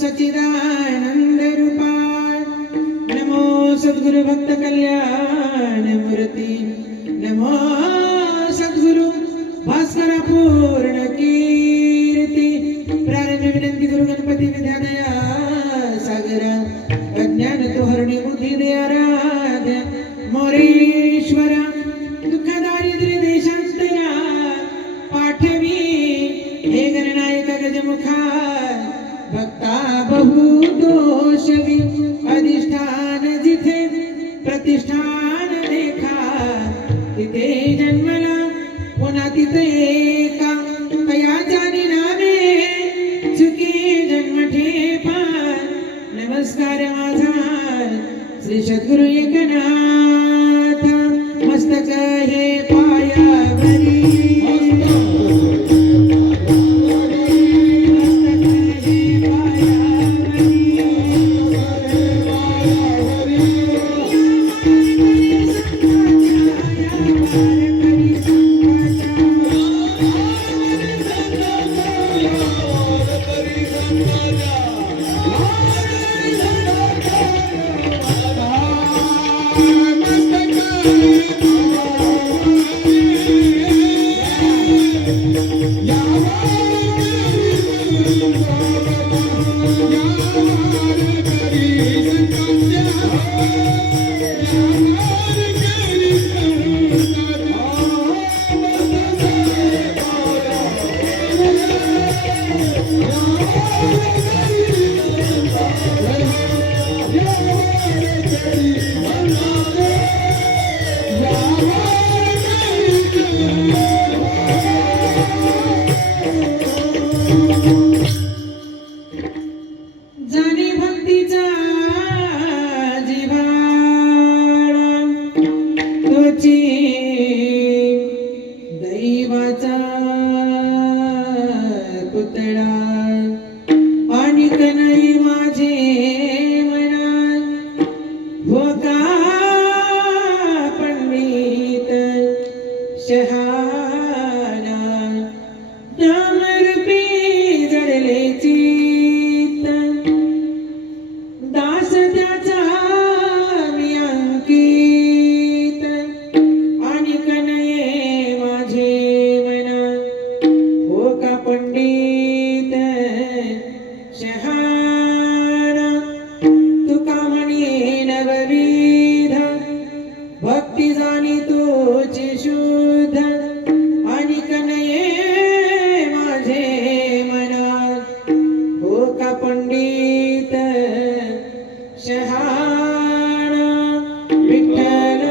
सच्चिदानंद रूपाय नमो सद्गुरु भक्त कल्याण मूर्ती नमो सद्गुरु भास्कर पूर्ण कीर्ती प्रारंभ विनंती गुरु गणपती विद्यादया सागर अज्ञान तोहरणी बुद्धी दे आराध्य मोरेश्वर दुःख दारिद्र्य देशांतरा पाठवी हे गणनायक गजमुखा भक्ता बहु दोषवी अधिष्ठान जिथे प्रतिष्ठान देखा तिथे जन्मला पुन्हा तिथे एका तयाच्या नामे चुकी जन्म ठेपा नमस्कार माझा श्री सद्गुरु एकनाथ मस्तक हे पायावरी जाणे भक्तीचा जिव्हाळा तोची दैवाचा पुतळा आणि कन्हई माझे मनात हो का पंडित शहाणा नामरूपी जडले चित्त दास त्याचा मी अंकित आणि कन्हये माझे मना हो का पंडित शहाणा तुका म्हणे नवविध भक्ती जाणी तोची शुद्ध आणि कन्हये माझे मनात हो का पंडित शहाणा विठ्ठल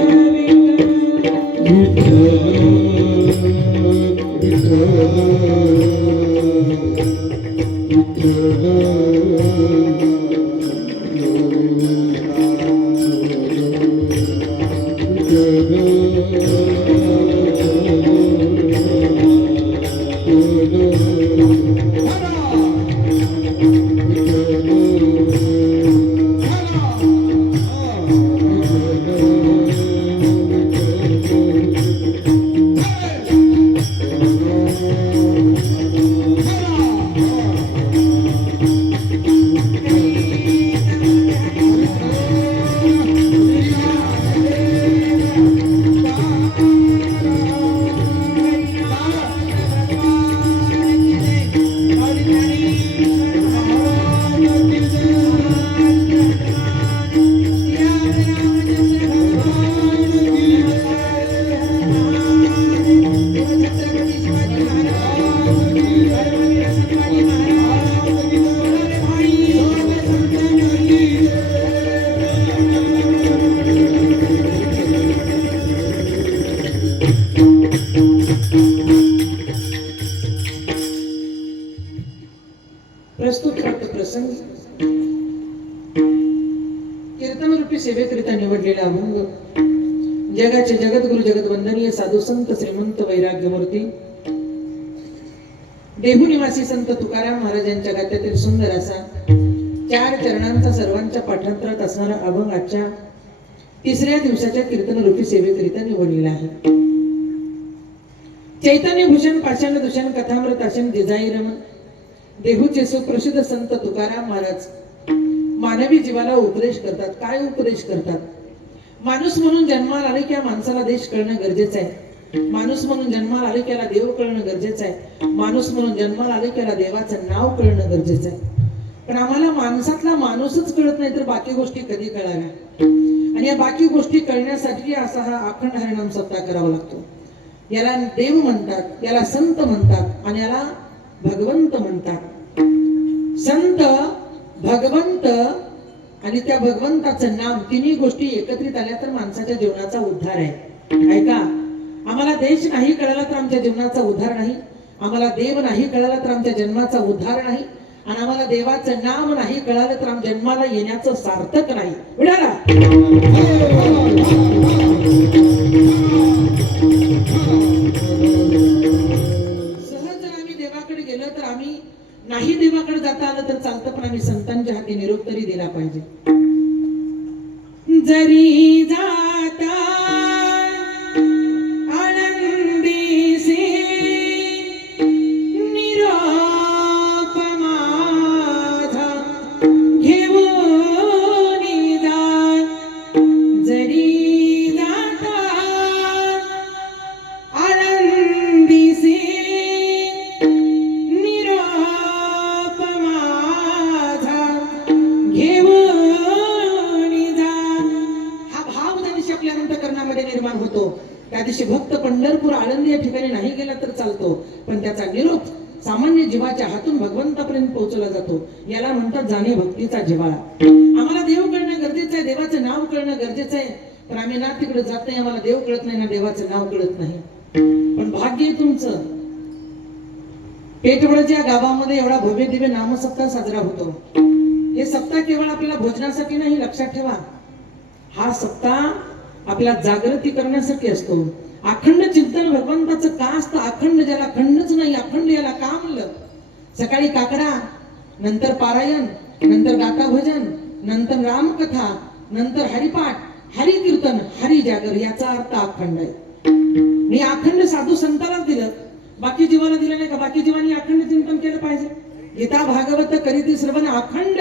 प्रस्तुत प्रसंग कीर्तन रूपी सेवेकरिता निवडलेला अभंग जगाचे जगद्गुरु जगतवंदनीय साधू संत श्रीमंत वैराग्यमूर्ती देहू निवासी संत तुकाराम महाराजांच्या गात्यातील सुंदर असा 4 चरणांचा सर्वांच्या पाठांतरात असणारा अभंग आजच्या 3ऱ्या दिवसाच्या कीर्तन रूपी सेवेकरिता निवडलेला आहे. चैतन्य भूषण पाषाण दूषण कथामृत आशन जिजाई रमण देहूचे सुप्रसिद्ध संत तुकाराम महाराज मानवी जीवाला उपदेश करतात. काय उपदेश करतात? माणूस म्हणून जन्माला आले की माणसाला देश कळणं गरजेचं आहे. माणूस म्हणून जन्माला आले की देव कळणं गरजेचं आहे. माणूस म्हणून जन्माला आले की देवाचं नाव कळणं गरजेचं आहे. पण आम्हाला माणसातला माणूसच कळत नाही तर बाकी गोष्टी कधी कळाव्या? आणि या बाकी गोष्टी कळण्यासाठी असा हा अखंड हरिनाम सप्ताह करावा लागतो. याला देव म्हणतात, याला संत म्हणतात आणि याला भगवंत म्हणतात. संत, भगवंत आणि त्या भगवंताचं नाम तिन्ही गोष्टी एकत्रित आल्या तर माणसाच्या जीवनाचा उद्धार आहे. ऐका, आम्हाला देश नाही कळाला तर आमच्या जीवनाचा उद्धार नाही. आम्हाला देव नाही कळाला तर आमच्या जन्माचा उद्धार नाही. आणि आम्हाला देवाचं नाम नाही कळालं तर आमच्या जन्माला येण्याचं सार्थक नाही. उडाला सहज जर आम्ही देवाकडे गेलो तर आम्ही नाही देवाकडे जाता आलं तर चालतं पण आम्ही संतांच्या हाती निरोप तरी दिला पाहिजे. जरी जाता आनंदीसे निरोप माझा घेऊन जा. जरी जाता आनंदीसे निरोप माझा घेऊन जा. हा भाव ज्या दिवशी आपल्या अंतःकरणामध्ये निर्माण होतो त्या दिवशी भक्त पंढरपूर आळंदी या ठिकाणी नाही गेला तर चालतो पण त्याचा निरोप सामान्य जीवाच्या हातून भगवंतापर्यंत पोहोचला जातो. याला म्हणतात जाणे भक्तीचा जिव्हाळा. आम्हाला देव कळणं गरजेचं आहे, देवाचं नाव कळणं गरजेचं आहे. पण आम्ही ना तिकडे जात नाही, आम्हाला देव कळत नाही ना देवाचं नाव कळत नाही. पण भाग्य आहे तुमचं, पेठवडच्या गावामध्ये एवढा भव्य दिव्य नामसप्ताह साजरा होतो. हे सप्ताह केवळ आपल्याला भोजनासाठी नाही, लक्षात ठेवा. हा सप्ताह आपल्या जागृती करण्यासाठी असतो. अखंड चिंतन भगवंताचं का असतं? अखंड ज्याला खंडच नाही, अखंड याला का म्हणलं? सकाळी काकडा, नंतर पारायण, नंतर गाथा भजन, नंतर रामकथा, नंतर हरिपाठ, हरि कीर्तन, हरि जागर, याचा अर्थ अखंड आहे. मी अखंड साधू संतांना दिलं, बाकी जीवाला दिलं नाही का? बाकी जीवांनी अखंड चिंतन केलं पाहिजे. गीता भागवत करीती श्रवण अखंड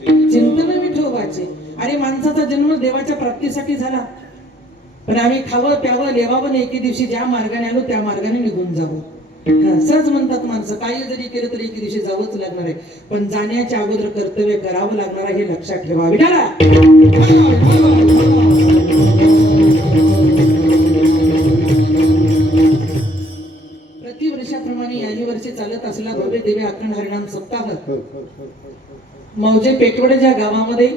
चिंतन विठोबाचे. अरे माणसाचा जन्म देवाच्या प्राप्तीसाठी झाला पण आम्ही खावं प्यावं लेवावं एके दिवशी ज्या मार्गाने आलो त्या मार्गाने निघून जावं. सहज म्हणतात माणसं काही जरी केलं तरी एके दिवशी जावंच लागणार आहे. पण जाण्याच्या अगोदर कर्तव्य करावं लागणार आहे, हे लक्षात ठेवा. विठाला प्रतिवर्षाप्रमाणे याही वर्षी चालत असलेला भव्य दिव्य अखंड हरिनाम सप्ताह मौजे पेठवडच्या गावामध्ये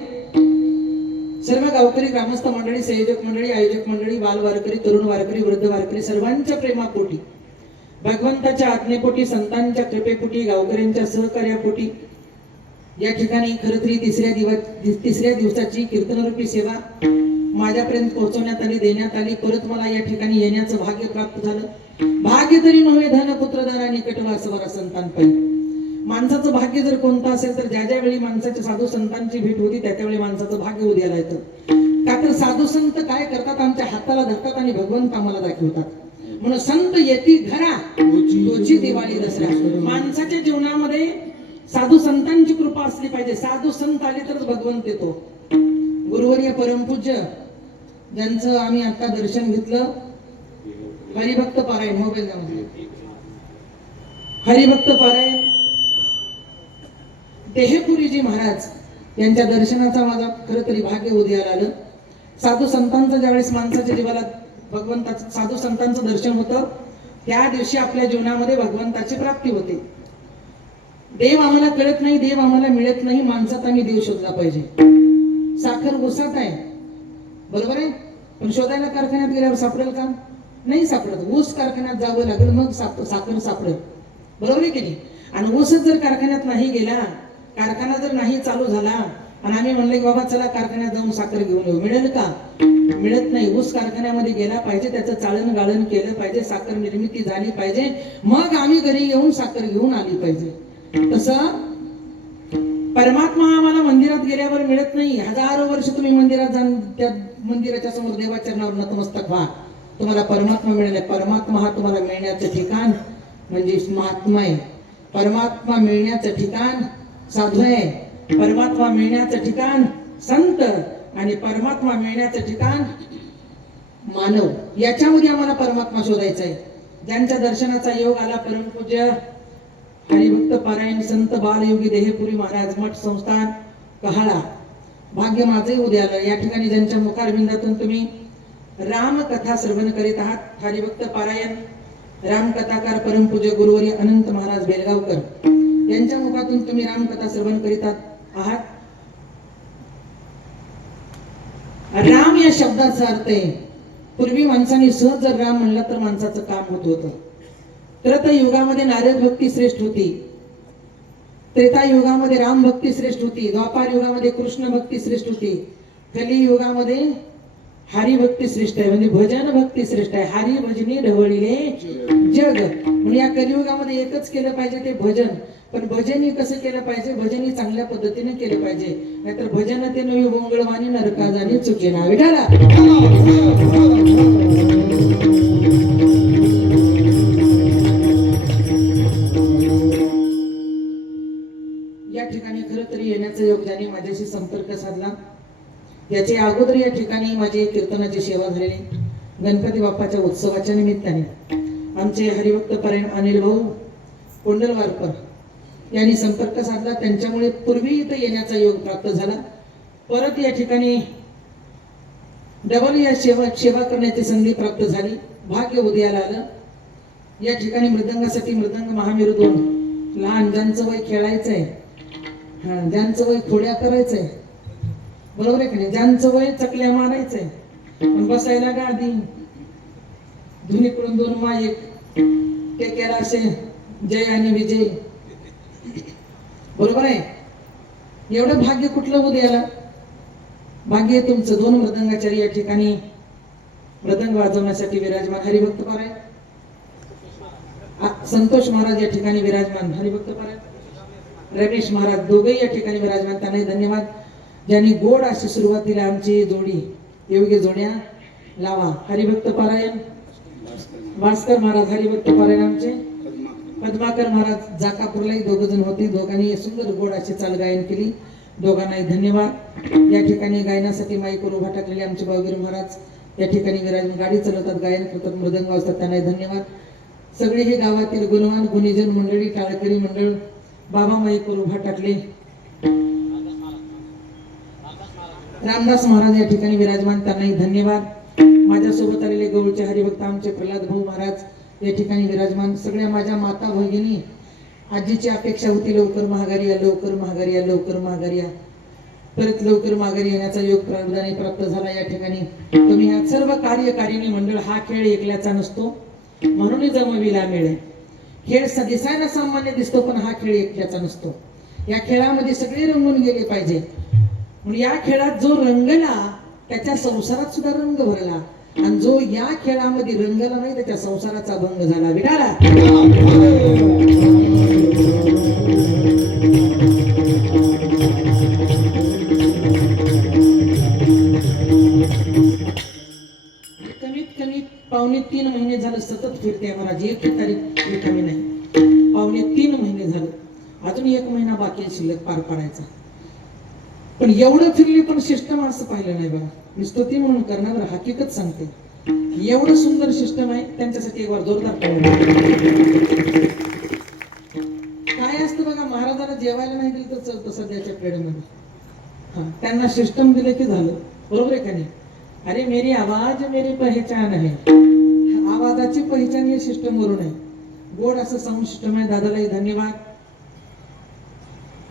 सर्व गावकरी, ग्रामस्थ मंडळी, संयोजक मंडळी, आयोजक मंडळी, बाल वारकरी, तरुण वारकरी, वृद्ध वारकरी सर्वांच्या प्रेमापोटी, भगवंताच्या आज्ञेपोटी, संतांच्या कृपेपोटी, गावकऱ्यांच्या सहकार्यापोटी या ठिकाणी खरं तरी तिसऱ्या दिवसाची कीर्तनरूपी सेवा माझ्यापर्यंत पोहोचवण्यात आली, देण्यात आली. परत मला या ठिकाणी येण्याचं भाग्य प्राप्त झालं. भाग्य तरी नव्हे धन पुत्रधना निकटवासवरा संतांपायी. माणसाचं भाग्य जर कोणतं असेल तर ज्या ज्या वेळी माणसाच्या साधू संतांची भेट होती त्या त्यावेळी माणसाचं भाग्य उद्याला येतं. का तर साधू संत काय करतात? आमच्या हाताला धरतात आणि भगवंत आम्हाला दाखवतात. म्हणून संत येती घरा तोची दिवाळी दसरा. माणसाच्या जीवनामध्ये साधू संतांची कृपा असली पाहिजे. साधू संत आले तरच भगवंत येतो. गुरुवर्य परमपूज्य ज्यांचं आम्ही आता दर्शन घेतलं, हरिभक्त पारायण, मोबाईल हरिभक्त पारायण देहपुरीजी महाराज यांच्या दर्शनाचा माझा खरं तरी भाग्य उदयाला आलं. साधू संतांचं ज्यावेळेस माणसाच्या जीवाला भगवंताचं साधू संतांचं दर्शन होतं त्या दिवशी आपल्या जीवनामध्ये भगवंताची प्राप्ती होते. देव आम्हाला कळत नाही, देव आम्हाला मिळत नाही, माणसात आम्ही देव शोधला पाहिजे. साखर ऊसात आहे, बरोबर आहे, पण शोधायला कारखान्यात गेल्यावर सापडेल का? नाही सापडत. ऊस कारखान्यात जावं लागेल मग साखर सापडेल, बरोबर आहे की नाही? आणि ऊसच जर कारखान्यात नाही गेला, कारखाना जर नाही चालू झाला आणि आम्ही म्हणले की बाबा चला कारखान्यात जाऊन साखर घेऊन येऊ, मिळेल का? मिळत नाही. ऊस कारखान्यामध्ये गेला पाहिजे, त्याचं चाळण गाळण केलं पाहिजे, साखर निर्मिती झाली पाहिजे, मग आम्ही घरी येऊन साखर घेऊन आली पाहिजे. तसं परमात्मा आम्हाला मंदिरात गेल्यावर मिळत नाही. हजारो वर्ष तुम्ही मंदिरात जाऊन त्या मंदिराच्या समोर देवाचरणावर नतमस्तक व्हा, तुम्हाला परमात्मा मिळेल. परमात्मा हा तुम्हाला मिळण्याचं ठिकाण म्हणजे महात्मा आहे. परमात्मा मिळण्याचं ठिकाण साधू आहे. परमात्मा मिळण्याचं ठिकाण संत आणि परमात्मा मिळण्याचं ठिकाण मानव. याच्यामध्ये आम्हाला परमात्मा शोधायचा आहे. ज्यांच्या दर्शनाचा योग आला परमपूज्य हरिभक्त पारायण संत बालयोगी देहपुरी महाराज मठ संस्थान कहाळा, भाग्य माझे उद्याला. या ठिकाणी ज्यांच्या मुखारविंदातून तुम्ही रामकथा श्रवण करीत आहात, हरिभक्त पारायण रामकथाकार परमपूज्य गुरुवर्य अनंत महाराज बेलगावकर यांच्या मुखातून तुम्ही रामकथा श्रवण करीत आहात. राम या शब्दाचा अर्थ आहे, पूर्वी माणसाने सहज जर राम म्हणलं तर माणसाचं काम होत होतं. त्रेतायुगामध्ये नारद भक्ती श्रेष्ठ होती, त्रेतायुगामध्ये राम भक्ती श्रेष्ठ होती, द्वापार युगामध्ये कृष्ण भक्ती श्रेष्ठ होती, कलियुगामध्ये हरिभक्ती श्रेष्ठ आहे, म्हणजे भजन भक्ती श्रेष्ठ आहे. हरी भजनी ढवळीले जग. म्हणजे या कलियुगामध्ये एकच केलं पाहिजे ते भजन. पण भजनी कसं केलं पाहिजे? भजनी चांगल्या पद्धतीने केलं पाहिजे, नाहीतर भजन ते नवी बोंगळवाणी नरका जाणी चुकेना. विठाला या ठिकाणी खरं तरी येण्याचा योग ज्याने माझ्याशी संपर्क साधला, याच्या अगोदर या ठिकाणी माझी कीर्तनाची सेवा झालेली. गणपती बाप्पाच्या उत्सवाच्या निमित्ताने आमचे हरिभक्त पारायण अनिल भाऊ कोंडलवारकर यांनी संपर्क साधला. त्यांच्यामुळे पूर्वी इथं येण्याचा योग प्राप्त झाला. परत या ठिकाणी डबल या सेवा करण्याची संधी प्राप्त झाली. भाग्य उदयाला आलं. या ठिकाणी मृदंगासाठी मृदंग महामेरू 2 लहान, ज्यांचं वय खेळायचंय, ज्यांचं वय खोड्या करायचंय, बरोबर आहे की नाही, ज्यांचं वय चकल्या मारायचंय, पण बसायला गादी, धुनीकडून 2 माईक, टेक्याला असे जय आणि विजय, बरोबर आहे. एवढं भाग्य कुठलं उद्याला? भाग्य तुमचं. 2 मृदंगाचारी या ठिकाणी मृदंग वाजवण्यासाठी विराजमान. हरिभक्त पारायण संतोष महाराज या ठिकाणी विराजमान. हरिभक्त पारायण रमेश महाराज दोघेही या ठिकाणी विराजमान. त्यांनाही धन्यवाद, ज्यांनी गोड अशी सुरुवातीला आमची जोडी योग्य जोड्या लावा. हरिभक्त पारायण भास्कर महाराज, हरिभक्त पारायण आमचे पद्माकर महाराज जाकापूरलाही 2 जण होते. दोघांनी सुंदर गोड अशी चाल गायन केली. दोघांनाही धन्यवाद. या ठिकाणी गायनासाठी माईकवर उभा टाकलेले आमचे बावगिरी महाराज या ठिकाणी विराजमान. गाडी चालवतात, गायन करतात, मृदंग वाजतात, त्यांनाही धन्यवाद. सगळे हे गावातील गुणवान गुणीजन मंडळी, टाळकरी मंडळ बाबा माईकवर उभा टाकले. रामदास महाराज या ठिकाणी विराजमान, त्यांनाही धन्यवाद. माझ्यासोबत आलेले गौळचे हरिभक्त आमचे प्रल्हाद भाऊ महाराज या ठिकाणी विराजमान. सगळ्या माझ्या माता भगिनी, आजीची अपेक्षा होती लवकर महागारी या, लवकर महागारी या, लवकर महागारी या. परत लवकर माघारी येण्याचा योग प्रारब्धाने प्राप्त झाला. या ठिकाणी तुम्ही ह्या सर्व कार्यकारिणी मंडळ, हा खेळ एकल्याचा नसतो म्हणून जमविला मिळे. खेळ दिसायला सामान्य दिसतो, पण हा खेळ एकल्याचा नसतो. या खेळामध्ये सगळे रंगून गेले पाहिजे. म्हणून या खेळात जो रंगला त्याच्या संसारात सुद्धा रंग भरला, आणि जो या खेळामध्ये रंगला नाही त्याच्या संसाराचा भंग झाला. विठाला कमीत कमी 2.5 महिने झालं सतत फिरते महाराज. 1 तारीख रिकामी नाही. 2.5 महिने झालं, अजून 1 महिना बाकी आहे शिल्लक पार पाडायचा. पण एवढं फिरली पण सिस्टम असं पाहिलं नाही बघा. मी स्तुती म्हणून करणार, हकीकत सांगते. एवढं सुंदर सिस्टम आहे. त्यांच्यासाठी एक वार जोरदार काय असतं बघा, महाराजांना जेवायला नाही दिलं तर चालतं सध्याच्या पिरियडमध्ये. त्यांना सिस्टम दिलं की झालं, बरोबर आहे का नाही? अरे मेरी आवाज मेरी पहचान आहे. आवाजाची पहचान हे सिस्टम वरून आहे. गोड असं साऊंड सिस्टम आहे. दादालाही धन्यवाद.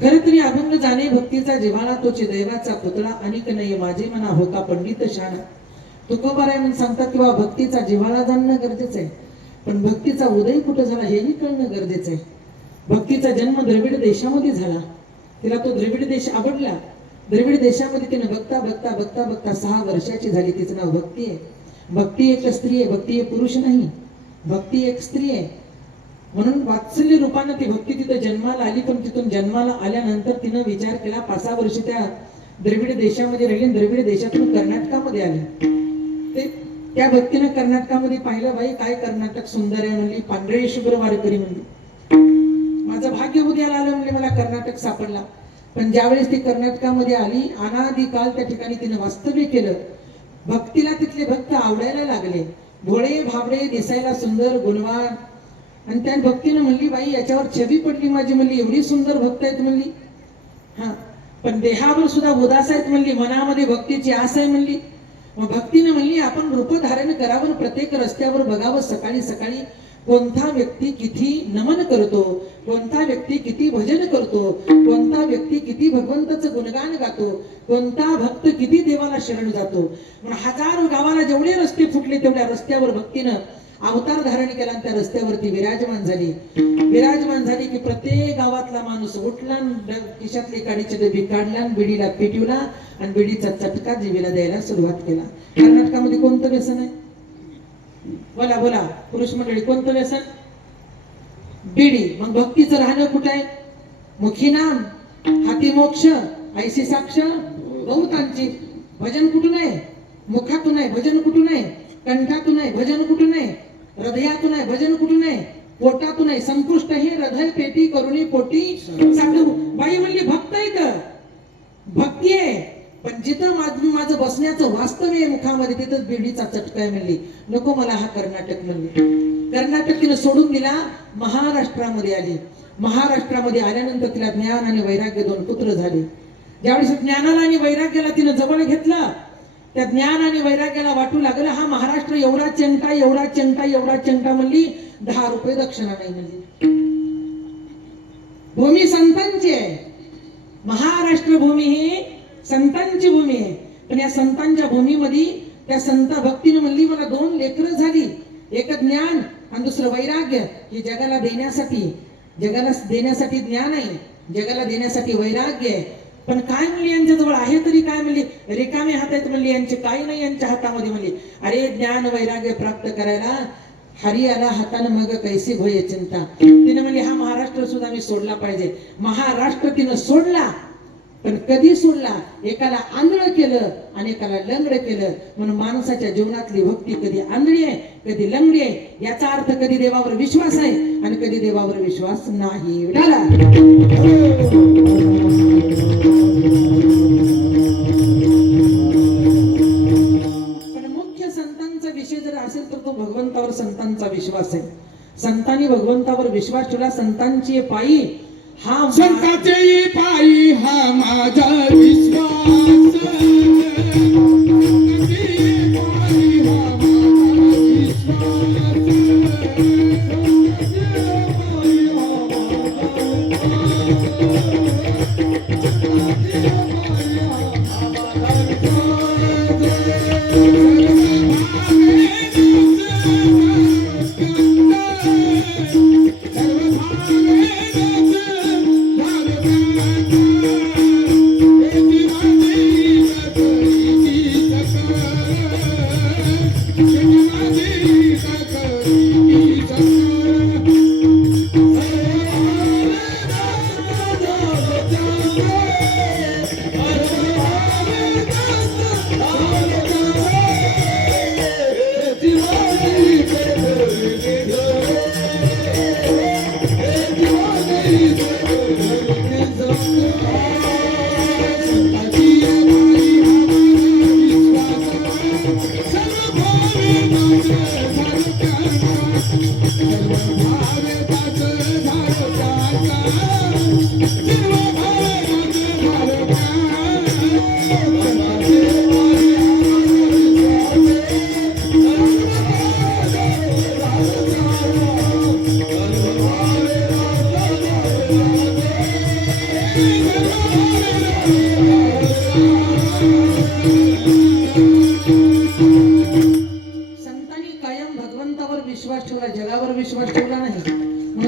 खर तरी अभंग जाणे भक्तीचा जिव्हाळा, तोची दैवाचा पुतळा, अनिक नाही माझे मना होता पंडित शाणा. तुकोबाराय म्हणून सांगतात किंवा भक्तीचा जिव्हाळा जाणणं गरजेचं आहे, पण भक्तीचा उदय कुठं झाला हेही कळणं गरजेचं आहे. भक्तीचा जन्म द्रविड देशामध्ये झाला. तिला तो द्रविड देश आवडला. द्रविड देशामध्ये तिने बघता बघता बघता बघता 6 वर्षाची झाली. तिचं नाव भक्ती आहे. भक्ती एक स्त्री आहे, भक्ती एक पुरुष नाही. भक्ती एक स्त्री आहे. म्हणून वात्सल्य रूपानं ती भक्ती तिथं जन्माला आली. पण तिथून जन्माला आल्यानंतर तिनं विचार केला, 5-6 वर्ष त्या द्रविड देशामध्ये राहिली. द्रविड देशातून कर्नाटकामध्ये आली. ते त्या भक्तीनं कर्नाटकामध्ये पाहिलं, बाई काय कर्नाटक सुंदर आहे म्हणली, पांढरे शुभ्र वारकरी म्हणली, माझं भाग्य उद्याला आलं म्हणले, मला कर्नाटक सापडला. पण ज्यावेळेस ती कर्नाटकामध्ये आली, अनादिकाल त्या ठिकाणी तिने वास्तव्य केलं. भक्तीला तिथले भक्त आवडायला लागले, भोळे भाबडे, दिसायला सुंदर, गुणवान. आणि त्या भक्तीनं म्हणली, बाई याच्यावर छबी पडली माझी म्हणली, एवढी सुंदर भक्त आहेत म्हणली. हा, पण देहावर सुद्धा उदास आहेत म्हणली, मनामध्ये भक्तीची आस आहे म्हणली. मग भक्तीने म्हणली, आपण रूप धारण करावं, प्रत्येक रस्त्यावर बघावं, सकाळी सकाळी कोणता व्यक्ती किती नमन करतो, कोणता व्यक्ती किती भजन करतो, कोणता व्यक्ती किती भगवंताचं गुणगान गातो, कोणता भक्त किती देवाला शरण जातो. म्हणून हजारो गावाला जेवढे रस्ते फुटले तेवढ्या रस्त्यावर भक्तीनं अवतार धारण केला आणि त्या रस्त्यावरती विराजमान झाली. विराजमान झाली की प्रत्येक गावातला माणूस उठला, खिशातली काडीची डबी काढला, बिडीला पेटवला आणि बिडीचा चटका जीवीला द्यायला सुरुवात केला. कर्नाटकामध्ये कोणतं व्यसन आहे? बोला बोला पुरुष मंडळी, कोणतं व्यसन? बिडी. मग भक्तीचं राहणं कुठं आहे? मुखी नाम, हाती मोक्ष, ऐशी साक्ष बहुतांची. भजन कुठून आहे? मुखातून आहे. भजन कुठून आहे? कंठातून आहे. भजन कुठून आहे? हृदयातून आहे. भजन कुठून आहे? पोटातून आहे. संपुष्ट हे हृदय पेटी करुणी पोटी साधू. बाई म्हणली, भक्त आहे का? भक्ती आहे, पण जिथं माझं बसण्याचं वास्तव आहे मुखामध्ये, तिथंच बिडीचा चटका आहे म्हणली. नको मला हा कर्नाटक म्हणली. कर्नाटक तिने सोडून दिला, महाराष्ट्रामध्ये आली. महाराष्ट्रामध्ये आल्यानंतर तिला ज्ञान आणि वैराग्य 2 पुत्र झाले. ज्यावेळेस ज्ञानाला आणि वैराग्याला तिने जवळ घेतला, त्या ज्ञान आणि वैराग्याला वाटू लागलं, हा महाराष्ट्र एवढा चंटा, एवढा चंटा, एवढा चंटा म्हणली, 10 रुपये दक्षिणा नाही म्हणली. भूमी संतांची आहे. महाराष्ट्र भूमी ही संतांची भूमी आहे. पण या संतांच्या भूमीमध्ये त्या संत भक्तीने म्हणली, मला 2 लेकरं झाली, एक ज्ञान आणि दुसरं वैराग्य. हे जगाला देण्यासाठी ज्ञान आहे, जगाला देण्यासाठी वैराग्य आहे. पण काय म्हणली, यांच्याजवळ आहे तरी काय म्हणली, रिकामे हात आहेत म्हणली, यांचे काही नाही यांच्या हातामध्ये म्हणली. अरे ज्ञान वैराग्य प्राप्त करायला हरी आला हाताने मग कैसी भय चिंता. तिने म्हणली, हा महाराष्ट्र सुद्धा मी सोडला पाहिजे. महाराष्ट्र तिनं सोडला, पण कधी सोडला? एकाला आंधळ केलं आणि एकाला लंगड केलं. म्हणून माणसाच्या जीवनातली भक्ती कधी आंधळी आहे, कधी लंगडी आहे. याचा अर्थ कधी देवावर विश्वास आहे आणि कधी देवावर विश्वास नाही. पण मुख्य संतांचा विषय जर असेल तर तो भगवंतावर संतांचा विश्वास आहे. संतांनी भगवंतावर विश्वास ठेवला. संतांची पायी हा संतांचे पायी हा माझा विश्वास.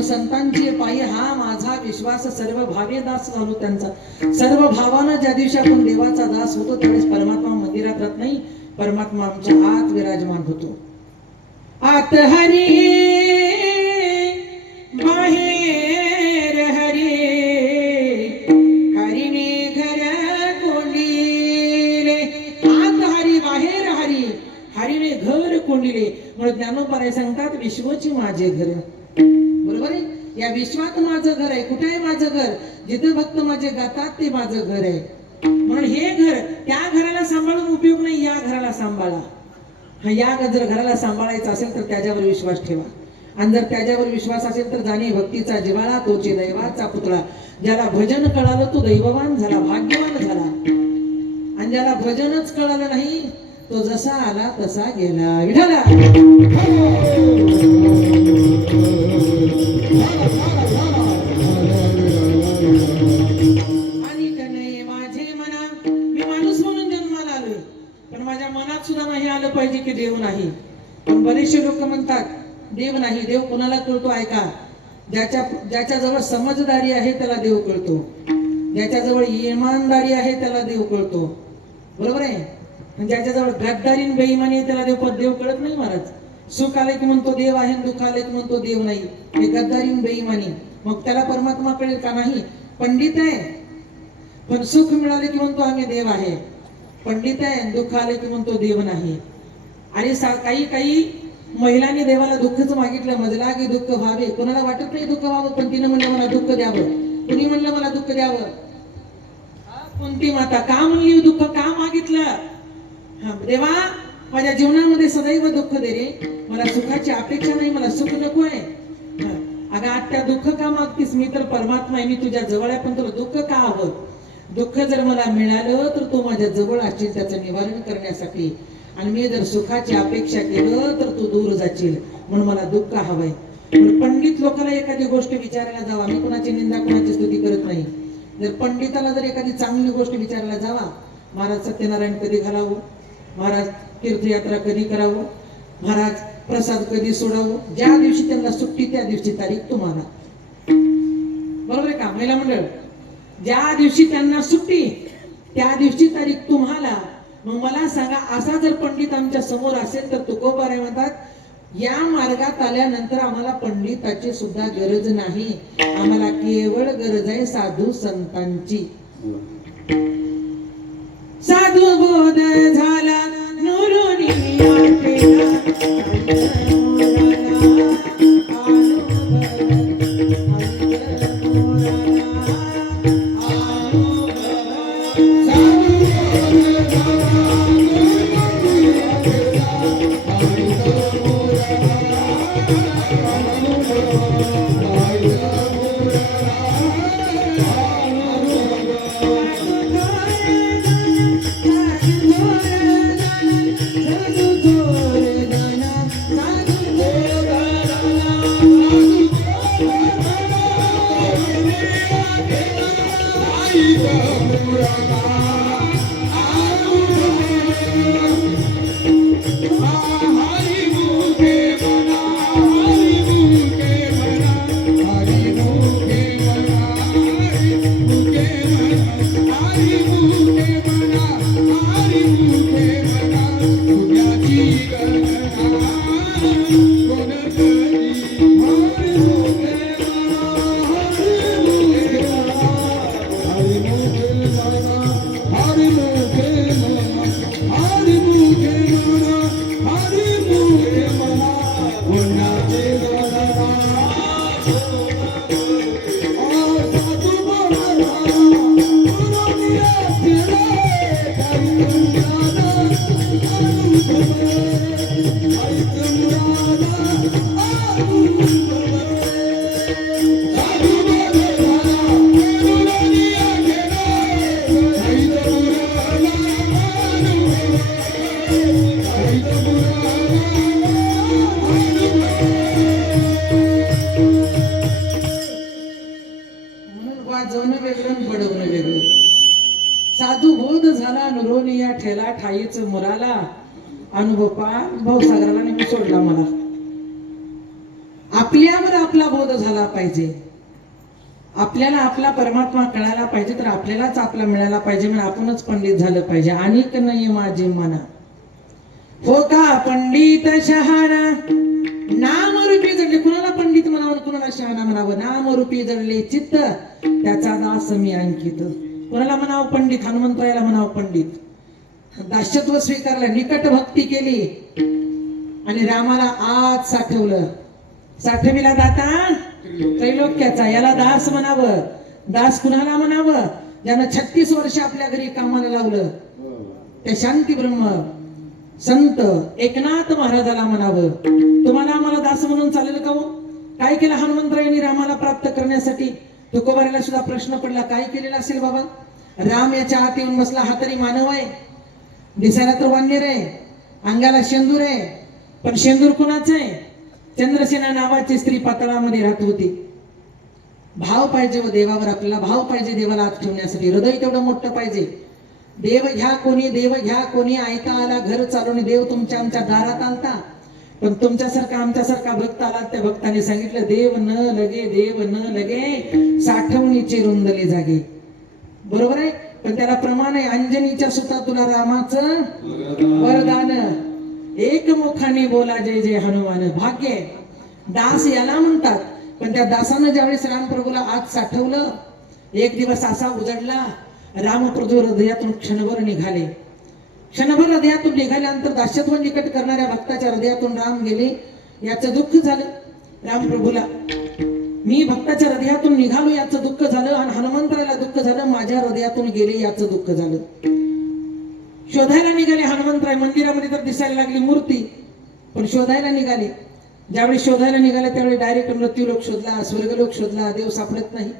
संतांची पायी हा माझा विश्वास सर्व भावे दास घालू त्यांचा. सर्व भावानं ज्या दिवशी आपण देवाचा दास होतो त्यावेळेस परमात्मा मंदिरात राहत नाही, परमात्मा आमच्या आत विराजमान होतो. आत हरी बाहेर हरी हरिने घर कोंडिले, आत हरी बाहेर हरी हरिने घर कोंडिले. म्हणून ज्ञानोबा सांगतात विश्वची माझे घर. बरोबर आहे. या विश्वात माझं घर आहे. कुठे आहे माझं घर? जिथे भक्त माझे गातात ते माझं घर आहे. म्हणून हे घर, त्या घराला सांभाळून उपयोग नाही, या घराला सांभाळा. या जर घराला सांभाळायचं असेल तर त्याच्यावर विश्वास ठेवा. आणि जर त्याच्यावर विश्वास असेल तर जाणे भक्तीचा जिव्हाळा तोचे दैवाचा पुतळा. ज्याला भजन कळालं तो दैववान झाला, भाग्यवान झाला. आणि ज्याला भजनच कळालं नाही तो जसा आला तसा गेला. विठाला आणि नाही माझे मना, मी माणूस म्हणून जन्माला आलोय, पण माझ्या मनात सुद्धा नाही आलं पाहिजे की देव नाही. पण बरेचसे लोक म्हणतात देव नाही. देव कोणाला कळतो? ऐका, ज्याच्याजवळ समजदारी आहे त्याला देव कळतो. ज्याच्याजवळ इमानदारी आहे त्याला देव कळतो. बरोबर आहे. ज्याच्याजवळ गद्दारी आणि बेईमानी आहे त्याला देव कळत नाही. महाराज सुख आले की म्हणतो देव आहे, दुःख आले की म्हणतो देव नाही. हे गद्दारी आणि बेईमानी. मग त्याला परमात्मा कळेल का? नाही. पंडित आहे पण सुख मिळाले की म्हणतो आम्ही देव आहे. पंडित आहे, दुःख आले की म्हणतो देव नाही. आणि काही महिलांनी देवाला दुःखच मागितलं, मजला की दुःख व्हावे. कोणाला वाटत नाही दुःख व्हावं, पण तिने म्हणलं मला दुःख द्यावं. कुणी म्हणलं मला दुःख द्यावं? कोणती माता का म्हणली दुःख का मागितलं? देवा माझ्या जीवनामध्ये सदैव दुःख दे रे, मला सुखाची अपेक्षा नाही, मला सुख नको आहे. अगं आत्या दुःख का मागतीस? मी तर परमात्मा आहे, मी तुझ्या जवळ आहे, पण तुला दुःख का हवं? दुःख जर मला मिळालं तर तू माझ्या जवळ असशील त्याचं निवारण करण्यासाठी. आणि मी जर सुखाची अपेक्षा केलं तर तू दूर जाशील, म्हणून मला दुःख हवंय. पंडित लोकांना एखादी गोष्ट विचारायला जावा, मी कोणाची निंदा कोणाची स्तुती करत नाही. जर पंडिताला जर एखादी चांगली गोष्ट विचारायला जावा, महाराज सत्यनारायण कधी घालावं, महाराज तीर्थयात्रा कधी करावं, महाराज प्रसाद कधी सोडावं, ज्या दिवशी त्यांना सुट्टी त्या दिवशी तारीख तुम्हाला. बरोबर आहे का महिला मंडळ? ज्या दिवशी त्यांना सुट्टी त्या दिवशी तारीख तुम्हाला. मग मला सांगा, असा जर पंडित आमच्या समोर असेल तर तुकोबाराय म्हणतात या मार्गात आल्यानंतर आम्हाला पंडिताची सुद्धा गरज नाही, आम्हाला केवळ गरज आहे साधू संतांची. साधू बोध झाला नुरुनी साधू बोध झाला नुरोनी या ठेला ठाईच मुराला. अनुभव भाऊसागराला नेहमी सोडला मला. आपल्यावर आपला बोध झाला पाहिजे, आपल्याला आपला परमात्मा कळायला पाहिजे, तर आपल्यालाच आपला मिळायला पाहिजे, म्हणजे आपणच पंडित झालं पाहिजे. अनेक नाही माझे मना हो का पंडित शहाणा नाम रूपी जडले. कुणाला पंडित म्हणा म्हणावं कुणाला शहाणा म्हणावं, नामरूपी जडले चित्त त्याचा दास मी अंकित. कोणाला म्हणावं पंडित, हनुमंतरायाला म्हणावं पंडित. दास्यत्व स्वीकारलं, निकट भक्ती केली आणि रामाला आत साठवलं. साठविला दाता त्रैलोक्याचा, याला दास म्हणावं. दास कुणाला म्हणावं? ज्यानं 36 वर्ष आपल्या घरी कामाला लावलं. ते शांती ब्रह्म संत एकनाथ महाराजाला म्हणावं. तुम्हाला आम्हाला दास म्हणून चालेल का हो? काय केलं हनुमंतरायांनी रामाला प्राप्त करण्यासाठी? तुकोबाराला सुद्धा प्रश्न पडला, काय केलेला असेल बाबा? राम याच्या आत येऊन बसला. हा तरी मानव आहे, दिसायला तर वानर आहे, अंगाला शेंदूर आहे, पण शेंदूर कुणाचं आहे? चंद्रसेना नावाची स्त्री पाताळामध्ये राहत होती. भाव पाहिजे व देवावर, आपल्याला भाव पाहिजे देवाला आत ठेवण्यासाठी. हृदय तेवढं मोठं पाहिजे. देव घ्या कोणी, देव घ्या कोणी, ऐता आला घर चालून देव तुमच्या आमच्या दारात आलता. पण तुमच्यासारखा आमच्यासारखा भक्त आला, त्या भक्ताने सांगितलं देव न लगे, देव न लगे, साठवणीचे रुंदले जागे. बरोबर आहे, पण त्याला प्रमाण आहे. अंजनीच्या सुता तुला रामाचं वरदान, एकमुखाने बोला जय जय हनुमान. भाग्य आहे. दास याला म्हणतात. पण त्या दासानं ज्यावेळेस रामप्रभूला आत साठवलं, एक दिवस असा उजडला, रामप्रभू हृदयातून क्षणभर निघाले. क्षणभर हृदयातून निघाल्यानंतर दास्यत्व निकट करणाऱ्या भक्ताच्या हृदयातून राम गेले. याचं दुःख झालं रामप्रभूला. मी भक्ताच्या हृदयातून निघालो याचं दुःख झालं, आणि हनुमंतराला दुःख झालं, माझ्या हृदयातून गेले याचं दुःख झालं. शोधायला निघाले हनुमंतराय. मंदिरामध्ये तर दिसायला लागली मूर्ती, पण शोधायला निघाले. ज्यावेळी शोधायला निघाले त्यावेळी डायरेक्ट मृत्यूलोक शोधला, स्वर्गलोक शोधला. देव सापडत नाही.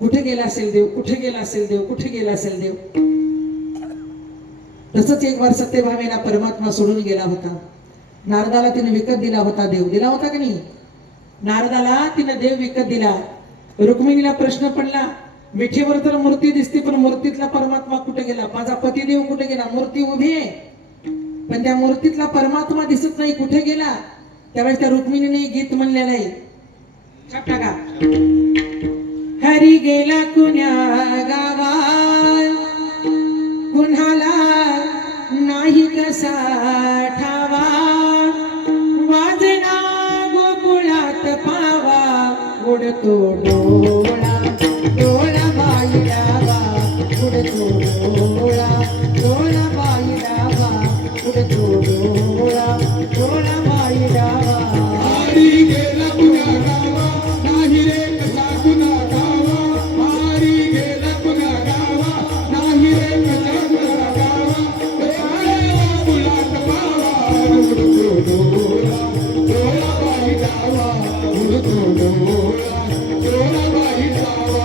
कुठे गेला असेल देव, कुठे गेला असेल देव, कुठे गेला असेल देव. तसंच एक वार सत्यभामेला परमात्मा सोडून गेला होता. नारदाला तिने विकत दिला होता. देव दिला होता का नाही? नारदाला तिने देव विकत दिला. रुक्मिणीला प्रश्न पडला, विठेवर तर मूर्ती दिसते, पण मूर्तीतला परमात्मा कुठे गेला? माझा पतिदेव कुठे गेला? मूर्ती उभी आहे, पण त्या मूर्तीतला परमात्मा दिसत नाही, कुठे गेला? त्यावेळेस त्या रुक्मिणीने गीत म्हणलेलं आहे. छाप टाका. हरी गेला कुण्या गावा, कुणाला नाही कसा ठावा, वाजना गोकुळात पावा, उडतो डोळा डोळा बाई डावा, उडतो डोळा डोळा बाई डावा, उडतो डोळा डोळा बाई डावा. हरी गेला कुण्या गावा, नाही रे कसा कुणा गावा. हरी गेला कुण्या गावा, नाही रे कसा कुणा गावा. गोकुळात पावा, उडतो डोळा डोळा बाई डावा, उडतो डोळा डोळा बाई डावा.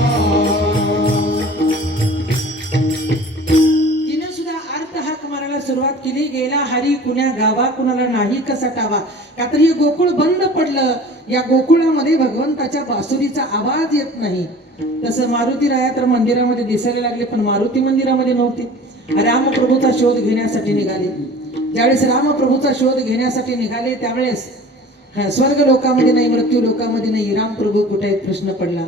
तिने सुद्धा अर्थ हाक मारायला सुरुवात केली. गेला हरी कुण्या गावा, कुणाला नाही कसा टावा. का तर हे गोकुळ बंद पडलं. या गोकुळामध्ये भगवंताच्या बासुरीचा आवाज येत नाही. तसं मारुती राया तर मंदिरामध्ये दिसायला लागले, पण मारुती मंदिरामध्ये नव्हते. रामप्रभूचा शोध घेण्यासाठी निघाले. ज्यावेळेस रामप्रभूचा शोध घेण्यासाठी निघाले त्यावेळेस स्वर्ग लोकामध्ये नाही, मृत्यू लोकामध्ये नाही, रामप्रभू कुठे आहेत प्रश्न पडला.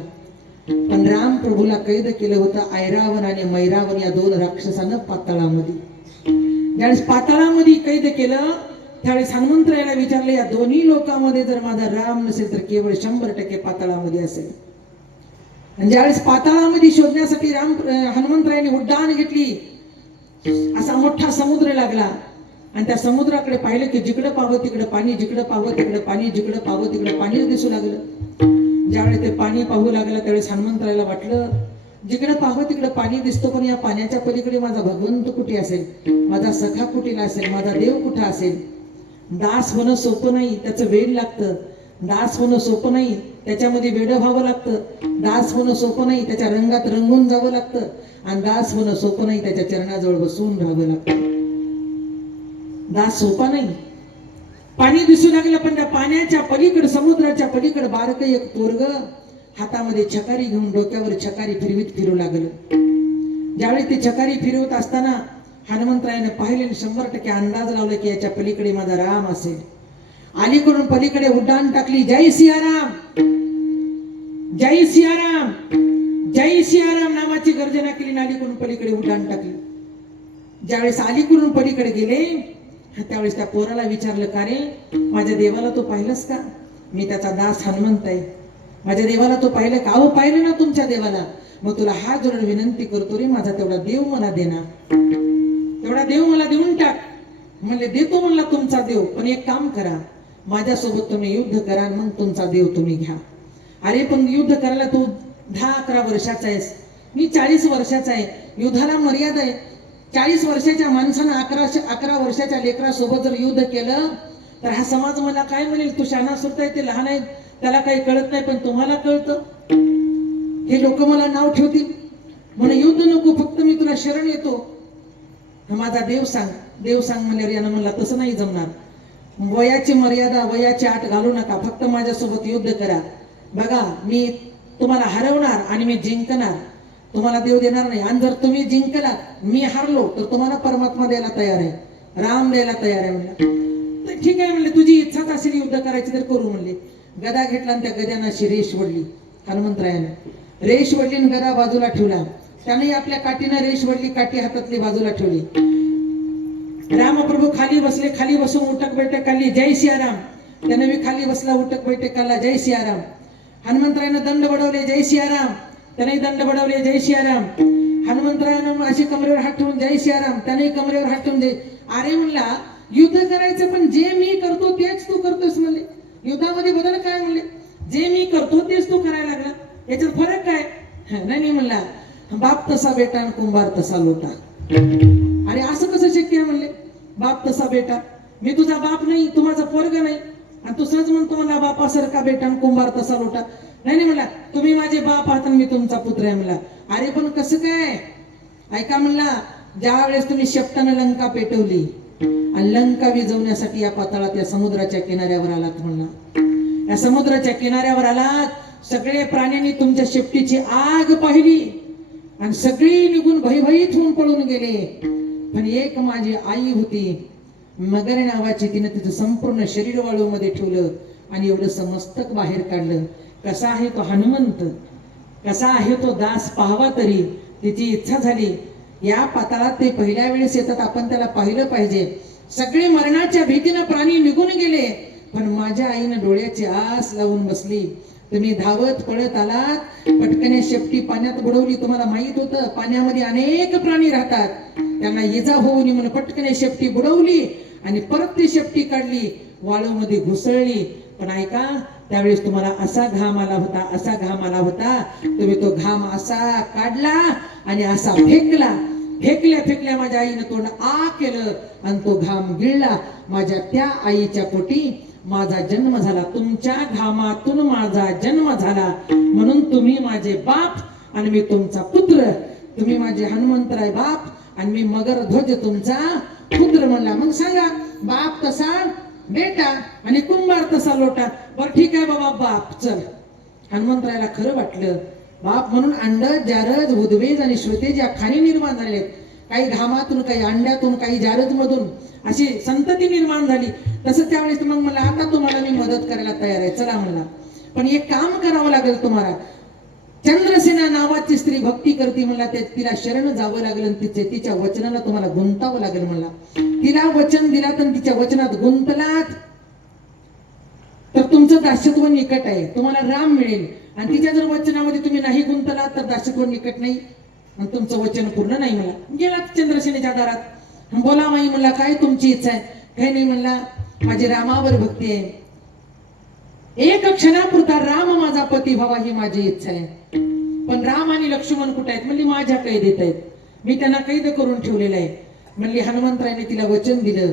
पण रामप्रभूला कैद केलं होतं ऐरावण आणि मैरावण या दोन राक्षसानं पाताळामध्ये. ज्यावेळेस पाताळामध्ये कैद केलं त्यावेळेस हनुमंतरायाला विचारले, या दोन्ही लोकांमध्ये जर माझा राम नसेल तर केवळ 100% पाताळामध्ये असेल. आणि ज्यावेळेस पाताळामध्ये शोधण्यासाठी हनुमंतरायाने उड्डाण घेतली, असा मोठा समुद्र लागला. आणि त्या समुद्राकडे पाहिलं की जिकडं पाहावं तिकडं पाणी, जिकडं पाहावं तिकडं पाणी, जिकडं पाहावं तिकडं पाणीच दिसू लागलं. ज्यावेळेस ते पाणी पाहू लागलं त्यावेळेस हनुमंतरायाला वाटलं, जिकडं पाहावं तिकडं पाणी दिसतो, पण या पाण्याच्या पलीकडे माझा भगवंत कुठे असेल, माझा सखा कुठेला असेल, माझा देव कुठे असेल. दास होणं सोपं नाही, त्याचं वेळ लागतं. दास होणं सोपं नाही, त्याच्यामध्ये वेड व्हावं लागतं. दास होणं सोपं नाही, त्याच्या रंगात रंगून जावं लागतं. आणि दास होणं सोपं नाही, त्याच्या चरणाजवळ बसून राहावं लागतं. दास सोपा नाही. पाणी दिसू लागलं, पण त्या पाण्याच्या पलीकडे, समुद्राच्या पलीकडे बारक एक पोरग हातामध्ये छकारी घेऊन डोक्यावर छकारी फिरवीत फिरू लागलं. ज्यावेळी ते छकारी फिरवत असताना हनुमंतरायाने पाहिले, 100% अंदाज लावला की याच्या पलीकडे माझा राम असेल. अलीकडून पलीकडे उड्डाण टाकली. जय सियाराम, जय सियाराम, जय सियाराम नावाची गर्जना केली. अलीकडून पलीकडे उड्डाण टाकली. ज्यावेळेस अलीकडून पलीकडे गेले त्यावेळेस त्या पोराला विचारलं, का रे माझ्या देवाला तो पाहिलंस का? मी त्याचा दास हनुमंत आहे. माझ्या देवाला तू पाहिलं का? अहो पाहिलं ना तुमच्या देवाला. मग तुला हात जोडून विनंती करतो रे, माझा तेवढा देव मला देना, तेवढा देव मला देऊन टाक. म्हणले देतो म्हणला तुमचा देव, पण एक काम करा, माझ्यासोबत तुम्ही युद्ध करा आणि मग तुमचा देव तुम्ही घ्या. अरे पण युद्ध करायला तू 10-11 वर्षाचा आहेस, मी 40 वर्षाचा आहे, युद्धाला मर्यादा आहे. 40 वर्षाच्या माणसानं 11 वर्षाच्या लेकरासोबत जर युद्ध केलं तर हा समाज मला काय म्हणेल? तू शाना सुरता आहे, ते लहान आहे, त्याला काही कळत नाही, पण तुम्हाला कळतं. हे लोक मला नाव ठेवतील म्हणून युद्ध नको, फक्त मी तुला शरण येतो, माझा देव सांग. देव सांग म्हणल्यावर यानं म्हणला तसं नाही जमणार, वयाची मर्यादा, वयाची आट घालू नका, फक्त माझ्यासोबत युद्ध करा. बघा मी तुम्हाला हरवणार आणि मी जिंकणार, तुम्हाला देव देणार नाही. आणि जर तुम्ही जिंकलात, मी हारलो, तर तुम्हाला परमात्मा द्यायला तयार आहे, राम द्यायला तयार आहे. म्हणलं तर ठीक आहे, म्हणले तुझी इच्छाच असेल युद्ध करायची तर करू. म्हणले गदा घेतला आणि त्या गद्यानं अशी रेष वडली. हनुमंतरायानं रेष वडली आणि गदा बाजूला ठेवला. त्याने आपल्या काठीनं रेष वडली, काठी हातातली बाजूला ठेवली. रामप्रभू खाली बसले, खाली बसून उठक बैठक काढली, जय सियाराम. त्याने मी खाली बसला, उठक बैठक काढला, जय सियाराम. हनुमंतरायानं दंड बडवले, जय सियाराम. त्याने दंड बडवले, जय सियाराम. हनुमंतरायानं अशी कमरेवर हात ठेवून जय सियाराम, त्याने कमरेवर हात ठेवून जय. अरे म्हणला युद्ध करायचं, पण जे मी करतो तेच तू करतोस. म्हणले युद्धामध्ये बदल काय? म्हणले जे मी करतो तेच तू करायला लागला, याच्यात फरक काय? नाही म्हणला बाप तसा बेटा आणि कुंभार तसा लोटा. अरे असं कसं शक्य आहे? म्हणले बाप तसा बेटा, मी तुझा बाप नाही, तू माझा पोरग नाही, आणि तू सहज म्हणतो मला बापासारखा बेटा आणि कुंभार तसा लोटा. नाही म्हणला तुम्ही माझे बाप आहात आणि मी तुमचा पुत्र आहे. म्हणला अरे पण कसं काय? ऐका म्हणला, ज्या वेळेस तुम्ही शेपटानं लंका पेटवली आणि लंका विजवण्यासाठी या पाताळात या समुद्राच्या किनाऱ्यावर आलात. म्हणला या समुद्राच्या किनाऱ्यावर आलात, सगळे प्राण्यांनी तुमच्या शेपटीची आग पाहिली आणि सगळी निघून भयभीत होऊन पळून गेले. पण एक माझी आई होती मगर नावाची, तिने तिचं संपूर्ण शरीर वाळूमध्ये ठेवलं आणि एवढं मस्तक बाहेर काढलं. कसा आहे तो हनुमंत, कसा आहे तो दास, पाहावा तरी. तिची इच्छा झाली या पाताळात ते पहिल्या वेळेस येतात, आपण त्याला पाहिलं पाहिजे. सगळे मरणाच्या भीतीनं प्राणी निघून गेले, पण माझ्या आईनं डोळ्याची आस लावून बसली. तुम्ही धावत पळत आलात, पटकने शेपटी पाण्यात बुडवली. तुम्हाला माहित होतं पाण्यामध्ये अनेक प्राणी राहतात, त्यांना इजा होऊ नये म्हणून पटकने शेपटी बुडवली आणि परत ती शेपटी काढली, वाळूमध्ये घुसळली. पण ऐका, त्यावेळेस तुम्हाला असा घाम आला होता, असा घाम आला होता, तुम्ही तो घाम असा काढला आणि असा फेकला. फेकल्या माझ्या आईनं तोंड आ केलं आणि तो घाम गिळला. माझ्या त्या आईच्या पोटी माझा जन्म झाला, तुमच्या घामातून माझा जन्म झाला, म्हणून तुम्ही माझे बाप आणि मी तुमचा पुत्र. तुम्ही माझे हनुमंतराय बाप आणि मी मगर ध्वज तुमचा पुत्र. म्हणला मग सांगा, बाप तसा बेटा आणि कुंभार तसा लोटा. बरं ठीक आहे बाबा बाप, चल. हनुमंतरायला खरं वाटलं, बाप म्हणून अंडज, जारज, उद्वेज आणि श्वेतेज या खाणी निर्माण झालेत. काही घामातून, काही अंड्यातून, काही जारज मधून अशी संतती निर्माण झाली. तसं त्यावेळेस मग मला आता तुम्हाला मी मदत करायला तयार आहे, चला म्हणला. पण एक काम करावं लागेल तुम्हाला. चंद्रसेना नावाची स्त्री भक्ती करते म्हणला, तिला शरण जावं लागेल आणि तिच्या वचनाला तुम्हाला गुंतावं लागेल म्हणला. तिला वचन दिलात आणि तिच्या वचनात गुंतलात तर तुमचं दास्यत्व निकट आहे, तुम्हाला राम मिळेल. आणि तिच्या जर वचनामध्ये तुम्ही नाही गुंतलात तर दास्यत्व निकट नाही आणि तुमचं वचन पूर्ण नाही. मला गेला चंद्रसेनेच्या दारात, बोला माई म्हणला काय तुमची इच्छा आहे? काही नाही म्हणला, माझी रामावर भक्ती आहे, एक क्षणापुरता राम माझा पती व्हावा ही माझी इच्छा आहे. पण राम आणि लक्ष्मण कुठे आहेत? म्हणली माझ्या कैदेत आहेत, मी त्यांना कैद करून ठेवलेलं आहे. म्हणली हनुमंतरायाने तिला वचन दिलं,